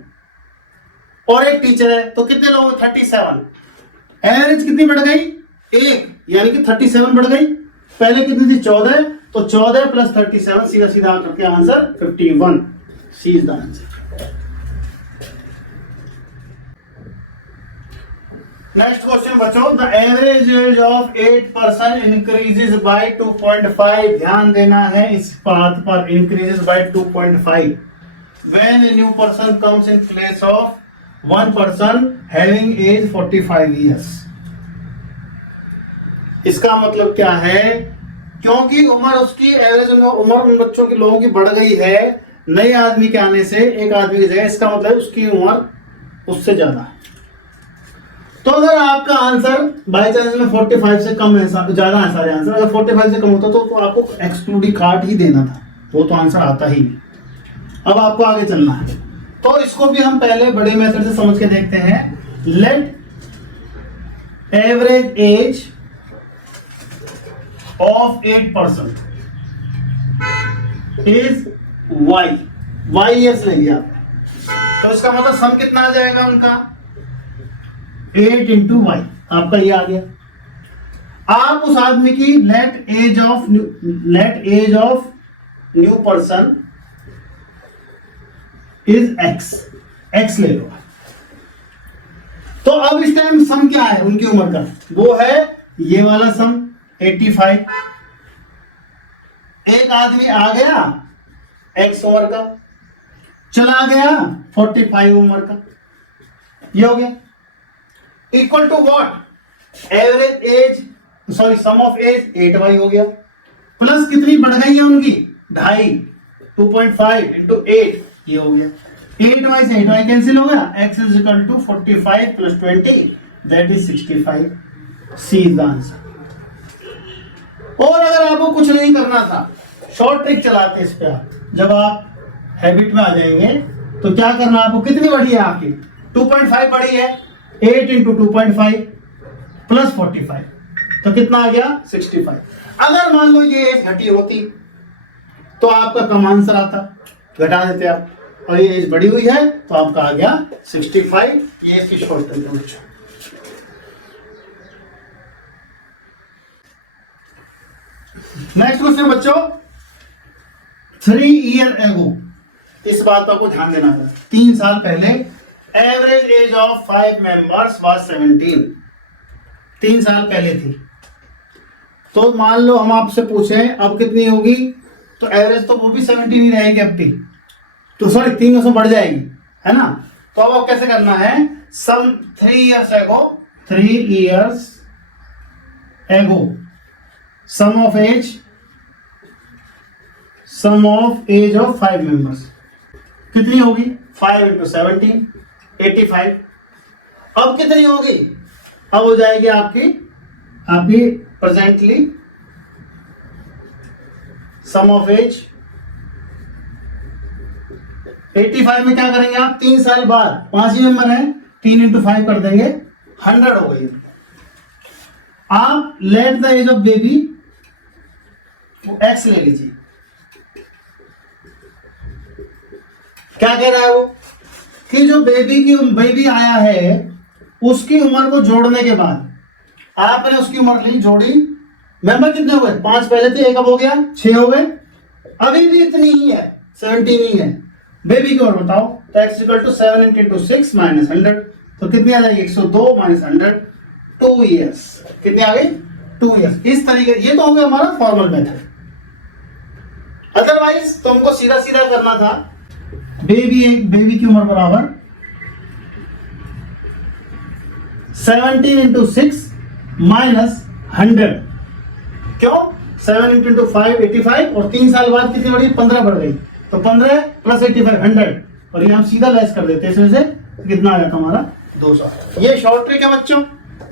और एक टीचर है, तो कितने लोग, 37, एवरेज कितनी बढ़ गई, 1, यानी कि 37 बढ़ गई। पहले कितनी थी, 14, तो 14 प्लस 37 सीधा सीधा करके answer 51, C is the answer. Next question बच्चों, the average age of 8 person increases by 2.5। ध्यान देना है इस बात पर, increases by 2.5 when a new person comes in place of one person having age 45 years. इसका मतलब क्या है, क्योंकि उम्र उसकी एवरेज उम्र उन बच्चों के लोगों की बढ़ गई है नए आदमी के आने से एक आदमी की जगह, इसका मतलब उसकी उम्र उससे ज्यादा है। तो अगर आपका आंसर बाई चांस में 45 से कम है, ज्यादा है सारे आंसर, अगर 45 से कम होता तो आपको एक्सक्लूडिंग काट ही देना था, वो तो आंसर आता ही नहीं। अब आपको आगे चलना है, तो इसको भी हम पहले बड़े मेथड से समझ के देखते हैं। Let average age of 8 person is y years ले लिया, तो इसका मतलब सम कितना आ जाएगा उनका, 8 इंटू वाई, आपका ये आ गया। आप उस आदमी की let age of new person is x ले लो। तो अब इस टाइम सम क्या है उनकी उम्र का, वो है ये वाला सम 85। एक आदमी आ गया x उम्र का, चला गया 45 उम्र का, ये हो गया equal to what, average age sorry sum of age 8y हो गया, प्लस कितनी बढ़ गई है उनकी 2.5 2.5 इंटू 8 ये हो गया 8y से 8y कैंसिल हो गया, x is equal to 45 plus 20 that is 65, C is the answer. और अगर आपको कुछ नहीं करना था, शॉर्ट ट्रिक चलाते इस पे आप, जब आप हैबिट में आ जाएंगे तो क्या करना आपको, कितनी बढ़ी है आपकी 2.5 बढ़ी है, 8 इंटू 2.5 प्लस 45 तो कितना आ गया 65। अगर मान लो ये एज घटी होती तो आपका कम आंसर आता, घटा देते आप, और ये एज बढ़ी हुई है तो आपका आ गया 65। ये इसकी शॉर्ट ट्रिक है। नेक्स्ट क्वेश्चन बच्चों, 3 ईयर एगो, इस बात पर आपको ध्यान देना है, 3 साल पहले average age of 5 members was 17, 3 साल पहले थी। तो मान लो हम आपसे पूछे अब कितनी होगी, तो एवरेज तो वो भी 17 ही रहेगी अब की, तो सॉरी 3 उसमें बढ़ जाएगी, है ना। तो अब आप कैसे करना है, सम 3 इयर्स एगो, 3 years ago sum of age of 5 members कितनी होगी, 5 इंटू 17 85। अब कितनी होगी, अब हो जाएगी आपकी प्रेजेंटली सम ऑफ एज 85 में क्या करेंगे आप, 3 साल बाद 5 ही मेंबर है, 3 इंटू 5 कर देंगे, 100 हो गई। आप let the age of baby x ले लीजिए, क्या कह रहा है वो कि जो बेबी आया है उसकी उम्र को जोड़ने के बाद आपने उसकी उम्र ली, जोड़ी, मेंबर कितने हो गए, 5 पहले थे, एक अब हो गया 6 हो गए, अभी भी इतनी ही है 17 ही है, बेबी की उम्र बताओ, तो x equal to 7 into 6 minus 100, तो कितनी आ जाएगी 102 माइनस 100, 2 ईयर्स, कितनी आ गई 2 ईयर्स। इस तरीके, ये तो हो गया हमारा फॉर्मल मेथड। अदरवाइज तो हमको सीधा सीधा करना था, बेबी की उम्र बराबर 17 इंटू 6 माइनस 100, क्यों 7 इंटू 5 85, और 3 साल बाद कितनी बढ़ी, 15 बढ़ गई, तो 15 प्लस 85 100, और ये हम सीधा लेस कर देते हैं, इसमें से कितना आ जाता हमारा 200। ये शॉर्ट ट्रिक है बच्चों,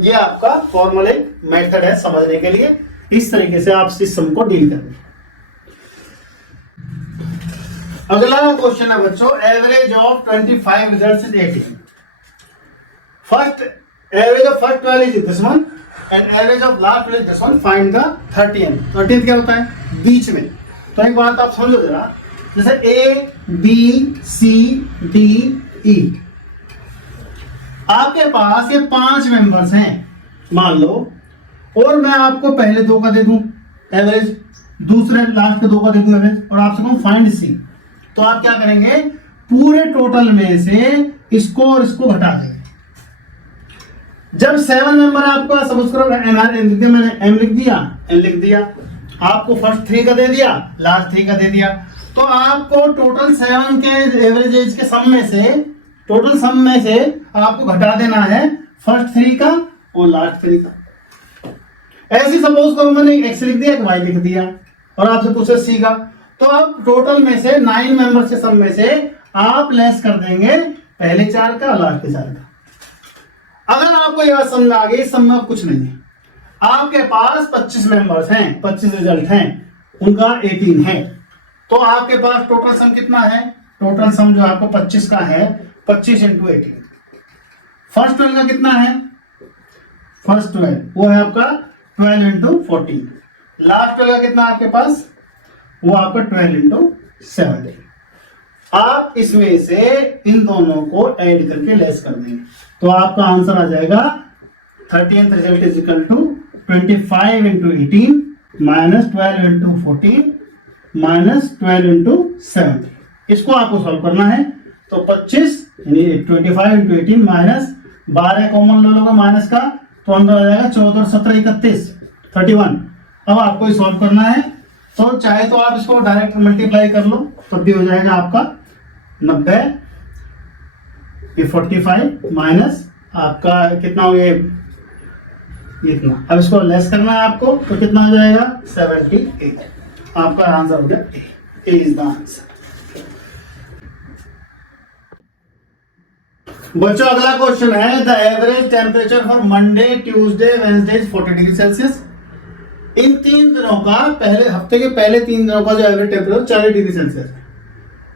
ये आपका फॉर्मल एक मेथड है समझने के लिए, इस तरीके से आप सिस्टम को डील करेंगे। अगला क्वेश्चन है बच्चों, average of 25 results is 18। First average of first 12 is this one and average of last 12 is this one, find the 13th। 13th क्या होता है, बीच में। तो एक बात आप समझो जरा, जैसे ए बी सी डी ई, आपके पास ये 5 मेंबर्स हैं मान लो, और मैं आपको पहले 2 का दे दूं एवरेज, दूसरे लास्ट के 2 का दे दूं एवरेज, और आपसे कहूं फाइंड सी, तो आप क्या करेंगे, पूरे टोटल में से इसको और इसको घटा देंगे। जब 7 मेंबर आपको सपोज करो मैंने एम लिख दिया, एन लिख दिया, आपको फर्स्ट 3 का दे दिया, लास्ट 3 का दे दिया, तो आपको टोटल 7 के एवरेज एज के सम में से, टोटल सम में से आपको घटा देना है फर्स्ट 3 का और लास्ट 3 का। ऐसे सपोज करो मैंने एक्स लिख दिया, एक वाई लिख दिया, और आपसे पूछे सी का, तो अब टोटल में से 9 मेंबर्स के सम में से आप लेस कर देंगे पहले 4 का और लास्ट के 4 का। अगर आपको यह समझ आ गई, सम में कुछ नहीं है, आपके पास 25 मेंबर्स हैं, 25 रिजल्ट हैं, उनका 18 है, तो आपके पास टोटल सम कितना है, टोटल सम जो आपको 25 का है 25 इंटू 18। फर्स्ट 12 का कितना है, फर्स्ट 12 वो है आपका 12 इंटू 14। लास्ट 12 का कितना है आपके पास, वो आपका 12 इंटू 70। आप इसमें से इन दोनों को ऐड करके लेस कर देंगे, तो आपका आंसर आ जाएगा 13th result is equal to 25 into 18 minus 12 into 14 minus 12 into 70। इसको आपको सॉल्व करना है, तो 25 यानी 25 इंटू 18 माइनस 12 कॉमन ले लोगे माइनस का, तो अंदर आ जाएगा 14 और 17 31 31। अब आपको ये सॉल्व करना है, तो चाहे तो आप इसको डायरेक्ट मल्टीप्लाई कर लो, तब भी हो जाएगा आपका 90, ये 45 माइनस आपका कितना हो गया इतना। अब इसको लेस करना है आपको, तो कितना आ जाएगा 78। आपका आंसर हो गया ए इज द आंसर। बच्चों अगला क्वेश्चन है, the average temperature for Monday Tuesday Wednesday 40 degree Celsius. इन 3 दिनों का, पहले हफ्ते के पहले 3 दिनों का जो एवरेज टेम्परेचर 40 डिग्री सेल्सियस है,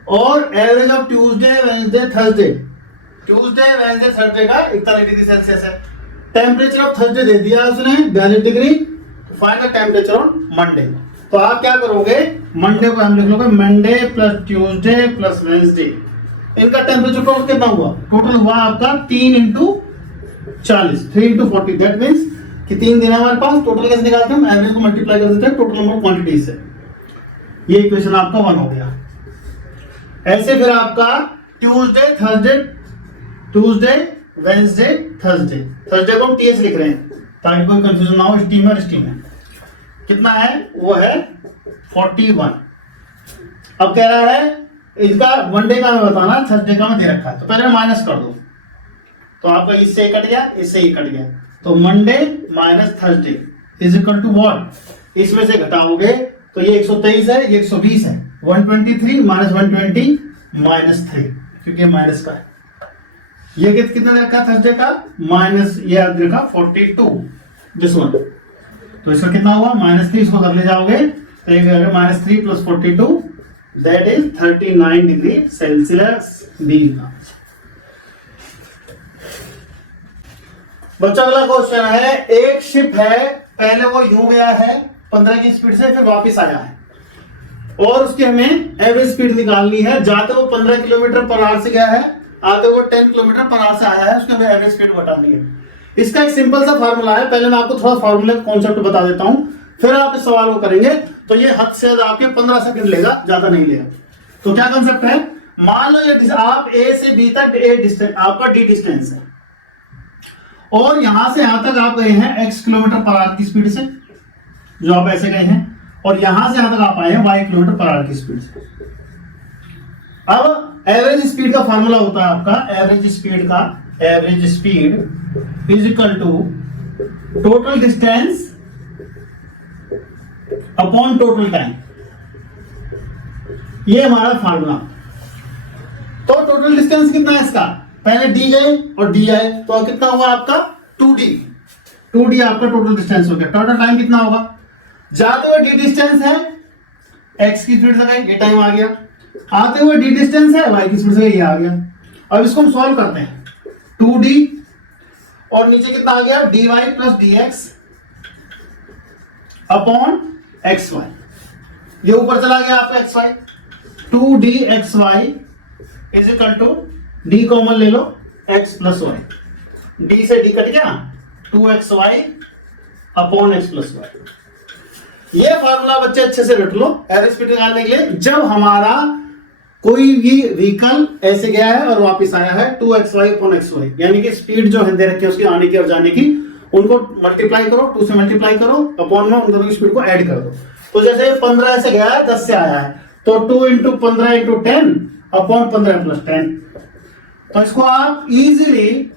और average of Tuesday Wednesday Thursday, Tuesday Wednesday Thursday का 41 डिग्री सेल्सियस है। टेम्परेचर ऑफ थर्सडे दे दिया उसने 42 degree, find the temperature on Monday. तो आप क्या करोगे, मंडे को हम लिख लोगे Monday plus Tuesday plus Wednesday, इनका टेम्परेचर टोटल कितना हुआ, टोटल हुआ आपका 3 × 40, 3 × 40, दैट मीन्स कि 3 दिन हमारे पास, टोटल कैसे निकालते हैं, एवरेज को मल्टीप्लाई कर देते हैं टोटल नंबर ऑफ क्वांटिटी से। ये इक्वेशन आपका 1 हो गया। ऐसे फिर आपका Tuesday Thursday, Tuesday Wednesday Thursday, Thursday को हम टीएस लिख रहे हैं ताकि कोई कंफ्यूजन ना हो, स्टीम और स्टीम है। कितना है, वो है 41। अब कह रहा है इसका मंडे का मैं बताना, थर्सडे का मैं दे रखा है, तो पहले माइनस कर दो, तो आपका इससे कट गया, इससे ही कट गया, तो Monday minus Thursday is equal to what, इसमें से घटाओगे तो ये 123 है, ये 120 है, 123 माइनस 120 माइनस 3, क्योंकि माइनस का है। ये कितना रखा थर्सडे का, माइनस ये रखा 42, दिस वन, तो इसका कितना हुआ -3, इसको कर ले जाओगे तो ये -3 + 42 that is 39 degree Celsius. D का बच्चा अगला क्वेश्चन है, एक शिप है, पहले वो यूं गया है 15 की स्पीड से, फिर वापस आया है, और उसकी हमें एवरेज स्पीड निकालनी है। जाते वो 15 किलोमीटर/आवर से गया है, आते वो 10 किलोमीटर/आवर से आया है, उसकी हमें एवरेज स्पीड बतानी है। इसका एक सिंपल सा फार्मूला है, पहले मैं आपको थोड़ा फार्मूला कॉन्सेप्ट बता देता हूं, फिर आप इस सवाल को करेंगे, तो ये हद से ज्यादा आपके 15 सेकंड लेगा, ज्यादा नहीं लेगा। तो क्या कॉन्सेप्ट है, मान लो ये आप ए से बी तक ए डिस्टेंस, आपका डी डिस्टेंस है, और यहां से यहां तक आप गए हैं x किलोमीटर/आवर की स्पीड से, जो आप ऐसे गए हैं, और यहां से यहां तक आप आए हैं y किलोमीटर/आवर की स्पीड से। अब एवरेज स्पीड का फार्मूला होता है आपका, average speed is equal to total distance upon total time, ये हमारा फार्मूला। तो टोटल डिस्टेंस कितना है इसका, पहले डी जाए और डी आए, तो कितना हुआ आपका 2d आपका टोटल डिस्टेंस हो गया। टोटल टाइम कितना होगा, जाते हुए डी डिस्टेंस है, x की स्पीड से गए, ये टाइम आ गया, आते हुए डी डिस्टेंस है, y की स्पीड से ये आ गया। अब इसको हम सॉल्व करते हैं, 2d और नीचे कितना आ गया, dy + dx अपॉन xy, ये ऊपर चला गया आपका xy, 2dxy is equal to, d common ले लो, x + y, d से d कट गया, 2xy अपॉन x + y। ये फार्मूला बच्चे अच्छे से रट लो एवरेज स्पीड निकालने के लिए। जब हमारा कोई भी व्हीकल ऐसे गया है और वापस आया है, 2xy अपॉन xy, यानी कि स्पीड जो है दे रखी है उसकी आने की और जाने की, उनको मल्टीप्लाई करो, 2 से मल्टीप्लाई करो, अपॉन में उन दोनों की स्पीड को ऐड कर दो। तो जैसे 15 से गया है, 10 से आया है, तो 2 × 15 × 10 अपॉन 15 + 10। तो इसको आप इजीली,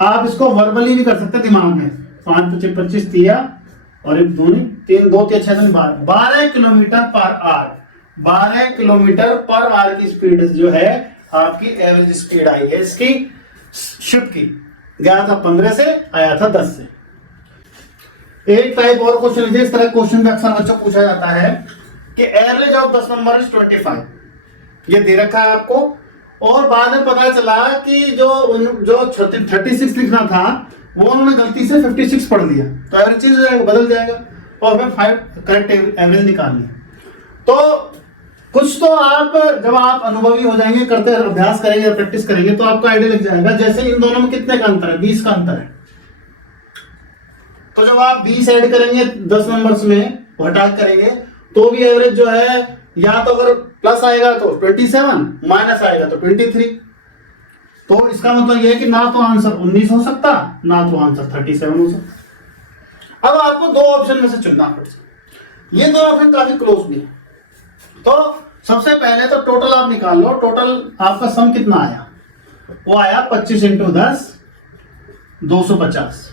आप इसको वर्बली भी कर सकते दिमाग में, 5 × 25 25 दिया, और 1 2 3 2 3 6 12 किलोमीटर/आवर, 12 किलोमीटर/आवर की स्पीड जो है आपकी एवरेज स्पीड आई है इसकी शिप की। गया था 15 से, आया था 10 से। एक टाइप और क्वेश्चन इस तरह क्वेश्चन में अक्सर बच्चों पूछा जाता है कि एवरेज ऑफ 10 नंबर इज 25, ये दे रखा है आपको, और बाद में पता चला कि जो 36 लिखना था वो उन्होंने गलती से 56 पढ़ लिया, तो एवरेज चीज बदल जाएगा, और हमें 5 करेक्ट एवरेज निकालनी है। तो कुछ तो आप जब आप अनुभवी हो जाएंगे, करते अभ्यास करेंगे, प्रैक्टिस करेंगे, तो आपको आइडिया लग जाएगा। जैसे इन दोनों में कितने का अंतर है, 20 का अंतर है, तो जब आप 20 ऐड करेंगे 10 नंबर्स में, घटा करेंगे, तो भी एवरेज जो है, या तो अगर प्लस आएगा तो 27, माइनस आएगा तो 23। तो इसका मतलब यह है कि ना तो आंसर 19 हो सकता, ना तो आंसर 37 हो सकता। अब आपको 2 ऑप्शन में से चुनना पड़ेगा, ये 2 ऑप्शन काफी क्लोज भी है। तो सबसे पहले तो टोटल आप निकाल लो, टोटल आपका सम कितना आया, वो आया 25 × 10 250,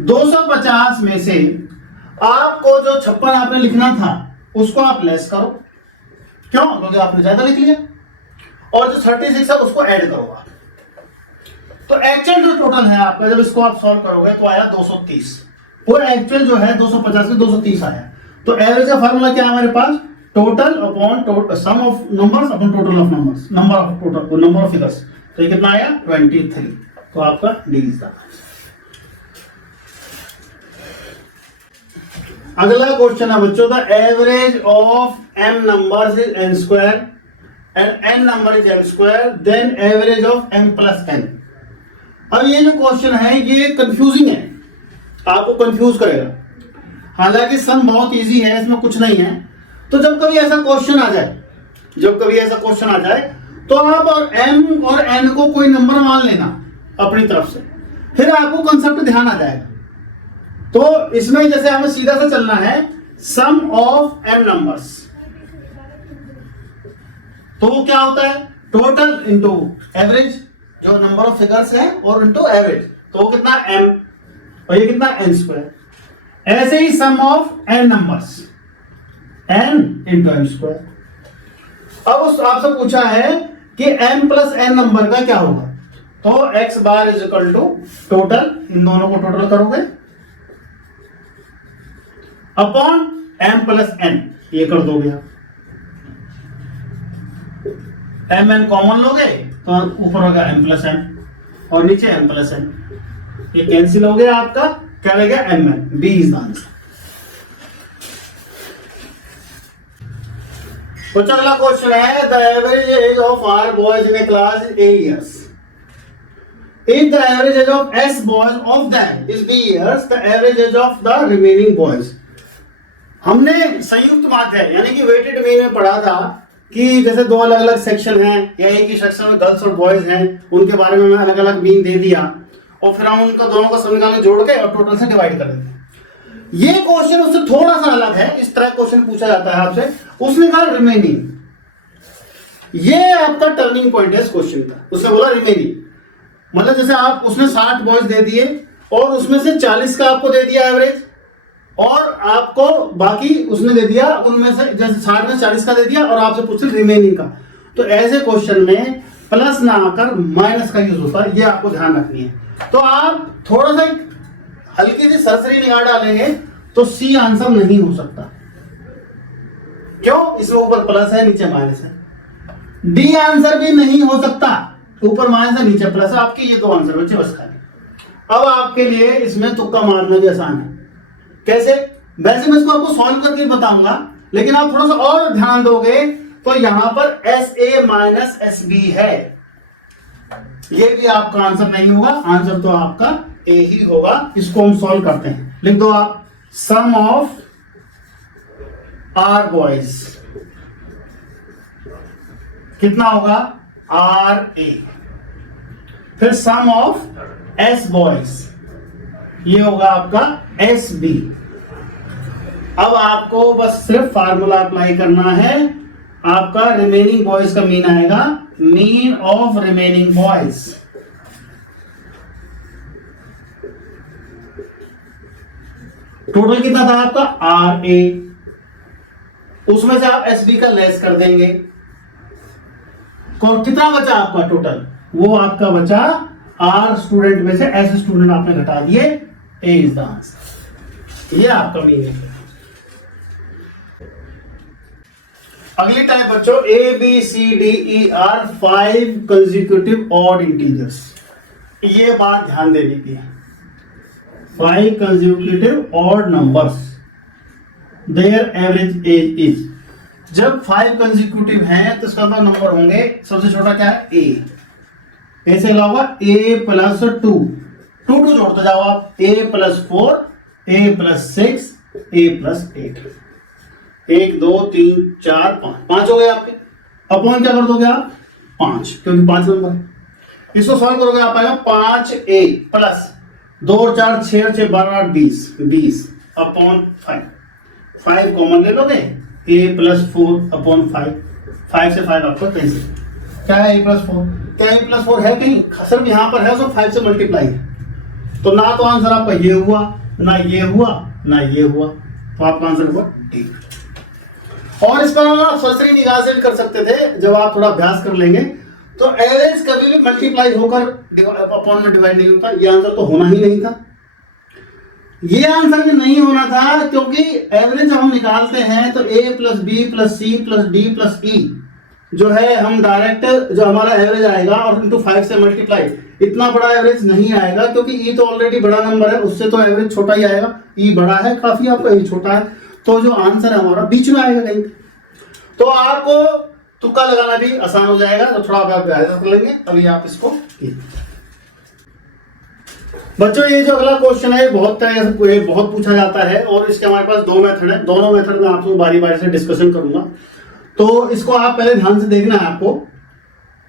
250 में से आपको जो 56 आपने लिखना था उसको आप लेस करो, क्यों? क्योंकि आपने ज्यादा लिख लिया, और जो 36 है उसको ऐड करो आप। तो एक्चुअल जो टोटल है आपका, जब इसको आप सॉल्व करोगे तो आया 230। वो एक्चुअल जो है 250 से 230 आया। तो एवरेज का फार्मूला क्या है हमारे पास? Total upon sum of numbers upon total of numbers, number of figures. तो ये कितना आया? 23। तो आपका डी इज द आंसर। अगला क्वेश्चन है बच्चों, the average of m numbers is n square and n number is n square, then average of m plus n। अब ये जो क्वेश्चन है ये कंफ्यूजिंग है, आपको कंफ्यूज करेगा। हालांकि सम बहुत इजी है, इसमें कुछ नहीं है। तो जब कभी ऐसा क्वेश्चन आ जाए, तो आप और m और n को कोई नंबर मान लेना अपनी तरफ से, फिर आपको कंसेप्ट ध्यान आ जाएगा। तो इसमें जैसे हमें सीधा सा चलना है, सम ऑफ m नंबर्स, तो वो क्या होता है? टोटल इंटू एवरेज, जो नंबर ऑफ फिगर्स है, और इंटू एवरेज, तो वो कितना? m, और ये कितना? n square. ऐसे ही sum of n numbers, n into n square. अब उस आपसे पूछा है कि m प्लस n नंबर का क्या होगा, तो x bar is equal to total, इन दोनों को टोटल करोगे अपॉन m प्लस n, ये कर दोगे आप। m n कॉमन लोगे तो ऊपर होगा m प्लस n और नीचे m प्लस n, ये कैंसिल हो गया आपका, क्या रहेगा? m n। B is the answer. कुछ अगला क्वेश्चन है, the average age of are boys in a class is 8 years. If the average age of S boys of them is B years, the average age of the remaining boys. हमने संयुक्त माध्य यानी कि weighted mean में पढ़ा था कि जैसे दो अलग अलग सेक्शन हैं या एक ही सेक्शन में गर्ल्स और बॉयज हैं, उनके बारे में अलग अलग मीन दे दिया और फिर हम उनका दोनों का समीकरण जोड़ के और टोटल से डिवाइड कर देते हैं। ये क्वेश्चन उससे थोड़ा सा अलग है, इस तरह क्वेश्चन पूछा जाता है आपसे। उसने कहा रिमेनिंग, ये आपका टर्निंग पॉइंट है इस क्वेश्चन का। उसने बोला रिमेनिंग, मतलब जैसे आप उसने 60 बॉयज दे दिए और उसमें से 40 का आपको दे दिया एवरेज, और आपको बाकी उसने दे दिया उनमें से, जैसे 60 में 40 का दे दिया और आपसे पूछ रिमेनिंग का। तो ऐसे क्वेश्चन में प्लस ना आकर माइनस का यूज होता है, ये आपको ध्यान रखनी है। तो आप थोड़ा सा हल्की सी सरसरी निगाह डालेंगे तो सी आंसर नहीं हो सकता। क्यों? इसमें ऊपर प्लस है नीचे माइनस है। डी आंसर भी नहीं हो सकता, ऊपर माइनस है नीचे प्लस है। आपके ये दो आंसर बच्चे बस खाली। अब आपके लिए इसमें तुक्का मारना भी आसान है। कैसे? वैसे मैं इसको आपको सॉल्व करके बताऊंगा, लेकिन आप थोड़ा सा और ध्यान दोगे तो यहां पर S A minus S B है, ये भी आपका आंसर नहीं होगा। आंसर तो आपका ए ही होगा। इसको हम सॉल्व करते हैं, लिख दो आप सम ऑफ आर बॉयज कितना होगा? आर ए, फिर सम ऑफ एस बॉयज ये होगा आपका एस बी। अब आपको बस सिर्फ फार्मूला अप्लाई करना है। आपका रिमेनिंग बॉयज का मीन आएगा mean of remaining boys. Total कितना था आपका? आर ए, उसमें से आप एस बी का लेस कर देंगे, और कितना बचा आपका टोटल? वो आपका बचा आर स्टूडेंट में से एस स्टूडेंट आपने घटा दिए। A is the answer. ये आपका मीनिंग है। अगली टाइप बच्चों, A B C D E are 5 consecutive odd integers. ये बात ध्यान देने की है। 5 consecutive odd numbers, their average age is. जब 5 कंसेक्यूटिव हैं तो इसका मतलब नंबर होंगे, सबसे छोटा क्या है? ए। ए से अलावा ए प्लस 2, 2 जोड़ते जाओ आप। ए प्लस 4, ए प्लस 6, ए प्लस 8। 1 2 3 4 5, 5 हो गए आपके। अपॉन क्या कर दोगे आप? 5, क्योंकि 5 नंबर है। इसको सॉल्व करोगे आप आएगा 5a प्लस 2 और 4 6 और 6 12 8 20 अपॉन 5। 5 कॉमन ले लोगे, a प्लस 4 अपॉन 5। 5 से 5 आपका कैंसिल। क्या है a प्लस 4? क्या a प्लस 4 है कहीं? सिर्फ यहां पर है, उसको 5 से मल्टीप्लाई है। तो ना तो आंसर आपका ये हुआ, ना ये हुआ, ना ये हुआ, तो आपका आंसर हुआ डी। और इसका आप सरसरी निगाह से भी कर सकते थे, जब आप थोड़ा अभ्यास कर लेंगे। तो एवरेज कभी भी मल्टीप्लाई होकर अपॉन में डिवाइड नहीं होता, ये आंसर तो होना ही नहीं था। ये आंसर भी नहीं होना था क्योंकि एवरेज जब हम निकालते हैं तो a plus B plus C plus D plus E जो है, हम डायरेक्ट जो हमारा एवरेज आएगा और इंटू 5 से मल्टीप्लाई, इतना बड़ा एवरेज नहीं आएगा क्योंकि ई तो ऑलरेडी बड़ा नंबर है, उससे तो एवरेज छोटा ही आएगा। ई बड़ा है काफी, आपका ई छोटा है, तो जो आंसर है हमारा बीच में आएगा कहीं। तो आपको तुक्का लगाना भी आसान हो जाएगा, तो थोड़ा आप अभ्यास कर लेंगे अभी आप इसको। बच्चों ये जो अगला क्वेश्चन है बहुत पूछा जाता है और इसके हमारे पास दो मेथड है, दोनों मेथड में आपको बारी बारी से डिस्कशन करूंगा। तो इसको आप पहले ध्यान से देखना है आपको।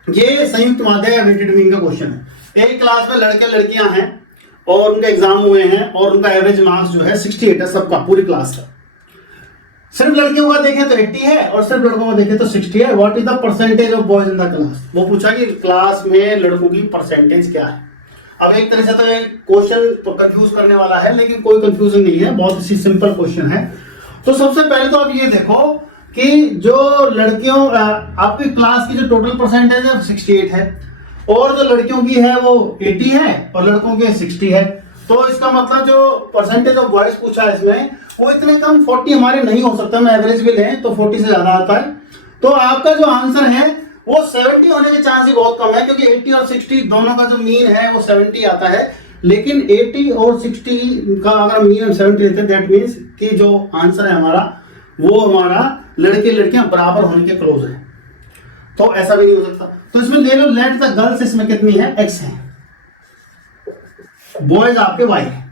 ये संयुक्त माध्य या वेटेड मीन का क्वेश्चन है। एक क्लास में लड़के लड़कियां हैं और उनके एग्जाम हुए हैं और उनका एवरेज मार्क्स जो है 68 है सबका, पूरी क्लास का। सिर्फ लड़कियों का देखें तो 80 है और सिर्फ लड़कों का देखें तो 60 है। What is the percentage of boys in the class? वो पूछा कि क्लास में लड़कों की परसेंटेज क्या है। अब एक तरह से तो ये क्वेश्चन तो कंफ्यूज करने वाला है, लेकिन कोई कंफ्यूजन नहीं है, बहुत ही सिंपल क्वेश्चन है। तो सबसे पहले तो आप ये देखो कि जो लड़कियों आपकी क्लास की जो टोटल परसेंटेज है 68 है और जो लड़कियों की है वो 80 है और लड़कों की 60 है। तो इसका मतलब जो परसेंटेज ऑफ बॉयज पूछा है इसमें वो इतने कम 40 हमारे नहीं हो सकता। हम एवरेज भी लें तो 40 से ज्यादा आता है। तो आपका जो आंसर है वो 70 होने के चांस ही बहुत कम है, क्योंकि 80 और 60 दोनों का जो मीन है वो 70 आता है। लेकिन 80 और 60 का अगर मीन हम 70 लेते हैं, दैट मीन्स कि जो आंसर है हमारा वो हमारा लड़के लड़कियां बराबर होने के क्लोज है। तो ऐसा भी नहीं हो सकता। तो इसमें ले लो लेट द गर्ल्स, इसमें कितनी है? x है, बॉयज आपके y है,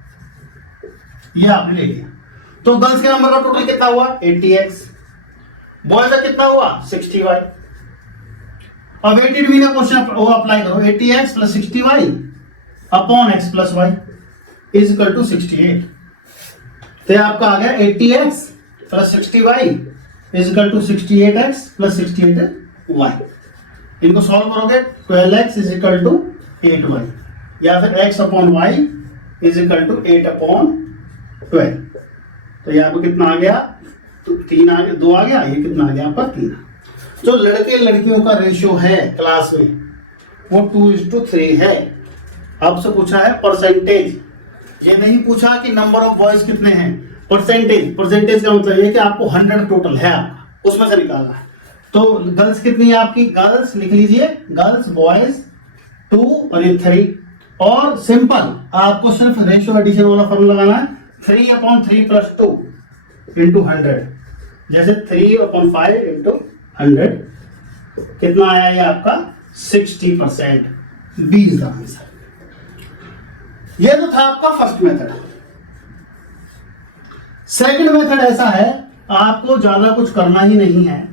ये आपने ले लिया। तो गर्ल्स के नंबर का टोटल कितना हुआ? 80x। बॉयज का कितना हुआ? 60y। अब वेटेड मीन का क्वेश्चन वो अप्लाई करो, 80x plus 60y upon x plus y is equal to 68। तो आपका आ गया 80x plus 60y is equal to 68x plus 68y। इनको सॉल्व करोगे 12x is equal to 8y, या फिर x upon y is equal to 8 upon 12। तो ये आपको कितना आ गया? तो 3 आ गया, 2 आ गया, ये कितना आ गया आपका? 3। जो लड़के लड़कियों का रेशियो है क्लास में वो 2:3 है। अब से पूछा है परसेंटेज, ये नहीं पूछा कि नंबर ऑफ बॉयज कितने हैं। परसेंटेज का मतलब ये कि आपको 100 टोटल है आपका, उसमें से निकालना है। तो गर्ल्स कितनी है आपकी? गर्ल्स लिख लीजिए, गर्ल्स बॉयज 2 और ये 3। और सिंपल आपको सिर्फ रेशियो एडिशन वाला फॉर्मूला लगाना है, 3/3 प्लस 2 इंटू 100। जैसे 3/5 इंटू 100 कितना आया? ये आपका 60%। 20 का आंसर। ये तो था आपका फर्स्ट मेथड। सेकंड मेथड ऐसा है, आपको ज्यादा कुछ करना ही नहीं है।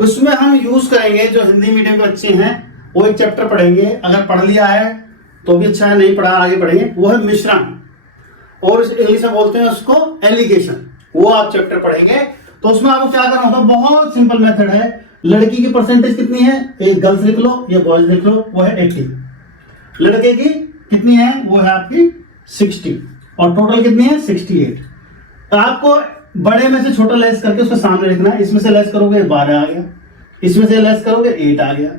उसमें हम यूज करेंगे, जो हिंदी मीडियम के बच्चे हैं वो एक चैप्टर पढ़ेंगे, अगर पढ़ लिया है तो भी अच्छा है, नहीं पढ़ा आगे पढ़ेंगे, वो है मिश्रण, और इंग्लिश में बोलते हैं उसको एलिगेशन। वो आप चैप्टर पढ़ेंगे। तो उसमें आपको क्या करना होगा? बहुत सिंपल मेथड है। लड़की की परसेंटेज कितनी है? एक गर्ल्स लिख लो, ये बॉयज लिख लो, वो है 80। लड़के की कितनी है? वो है आपकी 60, और टोटल कितनी है? 68। तो आपको बड़े में से छोटा लेस करके उसके सामने लिखना है। इसमें से लेस करोगे 12 आ गया, इसमें से लेस करोगे 8 आ गया।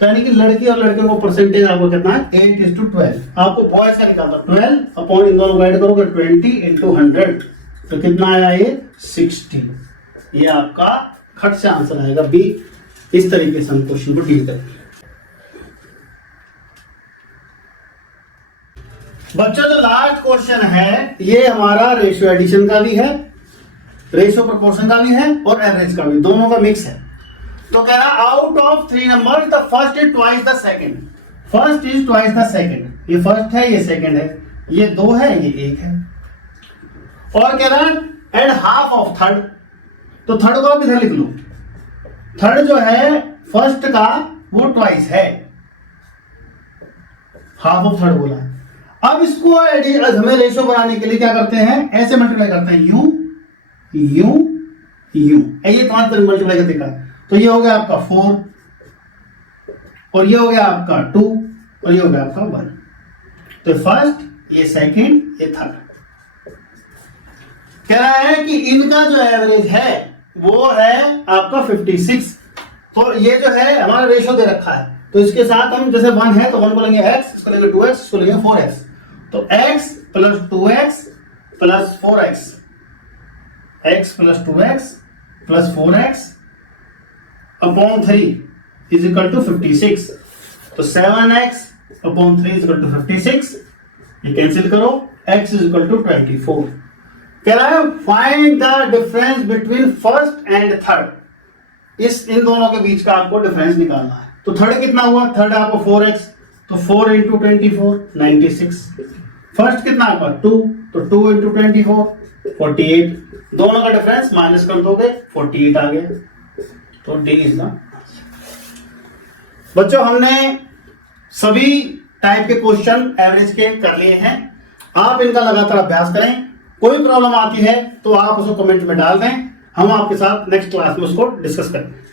तो यानी कि लड़की और लड़के को परसेंटेज आपको कितना है? 8:12। आपको बॉयज का निकालना 12 अपॉन इन दोनों ऐड करोगे 20 इंटू 100, तो कितना आया? ये 60। ये आपका खट से आंसर आएगा बी। इस तरीके से हम क्वेश्चन को डील करेंगे। बच्चों जो लास्ट क्वेश्चन है ये हमारा रेशियो एडिशन का भी है, रेशियो प्रोपोर्शन का भी है और एवरेज का भी, दोनों का मिक्स है। तो कह रहा out of 3 numbers the first is twice the second. First is twice the second. ये फर्स्ट है, ये सेकंड है, ये 2 है, ये 1 है। और कह रहा है एंड हाफ ऑफ थर्ड। तो थर्ड को आप इधर लिख लो। थर्ड जो है फर्स्ट का वो ट्वाइस है, हाफ ऑफ थर्ड बोला है। अब इसको हमें रेशियो बनाने के लिए क्या करते हैं? ऐसे मल्टीप्लाई करते हैं, यू यू यू, ये 5 पर मल्टीप्लाई करते हैं। तो ये हो गया आपका 4 और ये हो गया आपका 2 और ये हो गया आपका 1। तो फर्स्ट, ये सेकंड, ये थर्ड। कह रहा है कि इनका जो एवरेज है वो है आपका 56। तो ये जो है हमारा रेशियो दे रखा है, तो इसके साथ हम जैसे 1 है तो 1 को लेंगे x, इसको लेंगे 2x, इसको लेंगे 4x। तो x plus 2x plus 4x, x plus 2x plus 4x upon 3 is equal to 56। तो 7x upon 3 is equal to 56। ये कैंसिल करो, x इज इक्वल टू 24। कह रहा है find the difference between first and third. इन दोनों के बीच का आपको डिफरेंस निकालना है। तो थर्ड कितना हुआ? थर्ड आपको 4x, तो 4 इंटू 24 96। फर्स्ट कितना आपका 2, तो 2 इंटू 24 48। दोनों का डिफरेंस माइनस कर दोगे 48 आ गया। तो डी इज द। बच्चों हमने सभी टाइप के क्वेश्चन एवरेज के कर लिए हैं। आप इनका लगातार अभ्यास करें। कोई प्रॉब्लम आती है तो आप उसको कमेंट में डाल दें, हम आपके साथ नेक्स्ट क्लास में उसको डिस्कस करेंगे।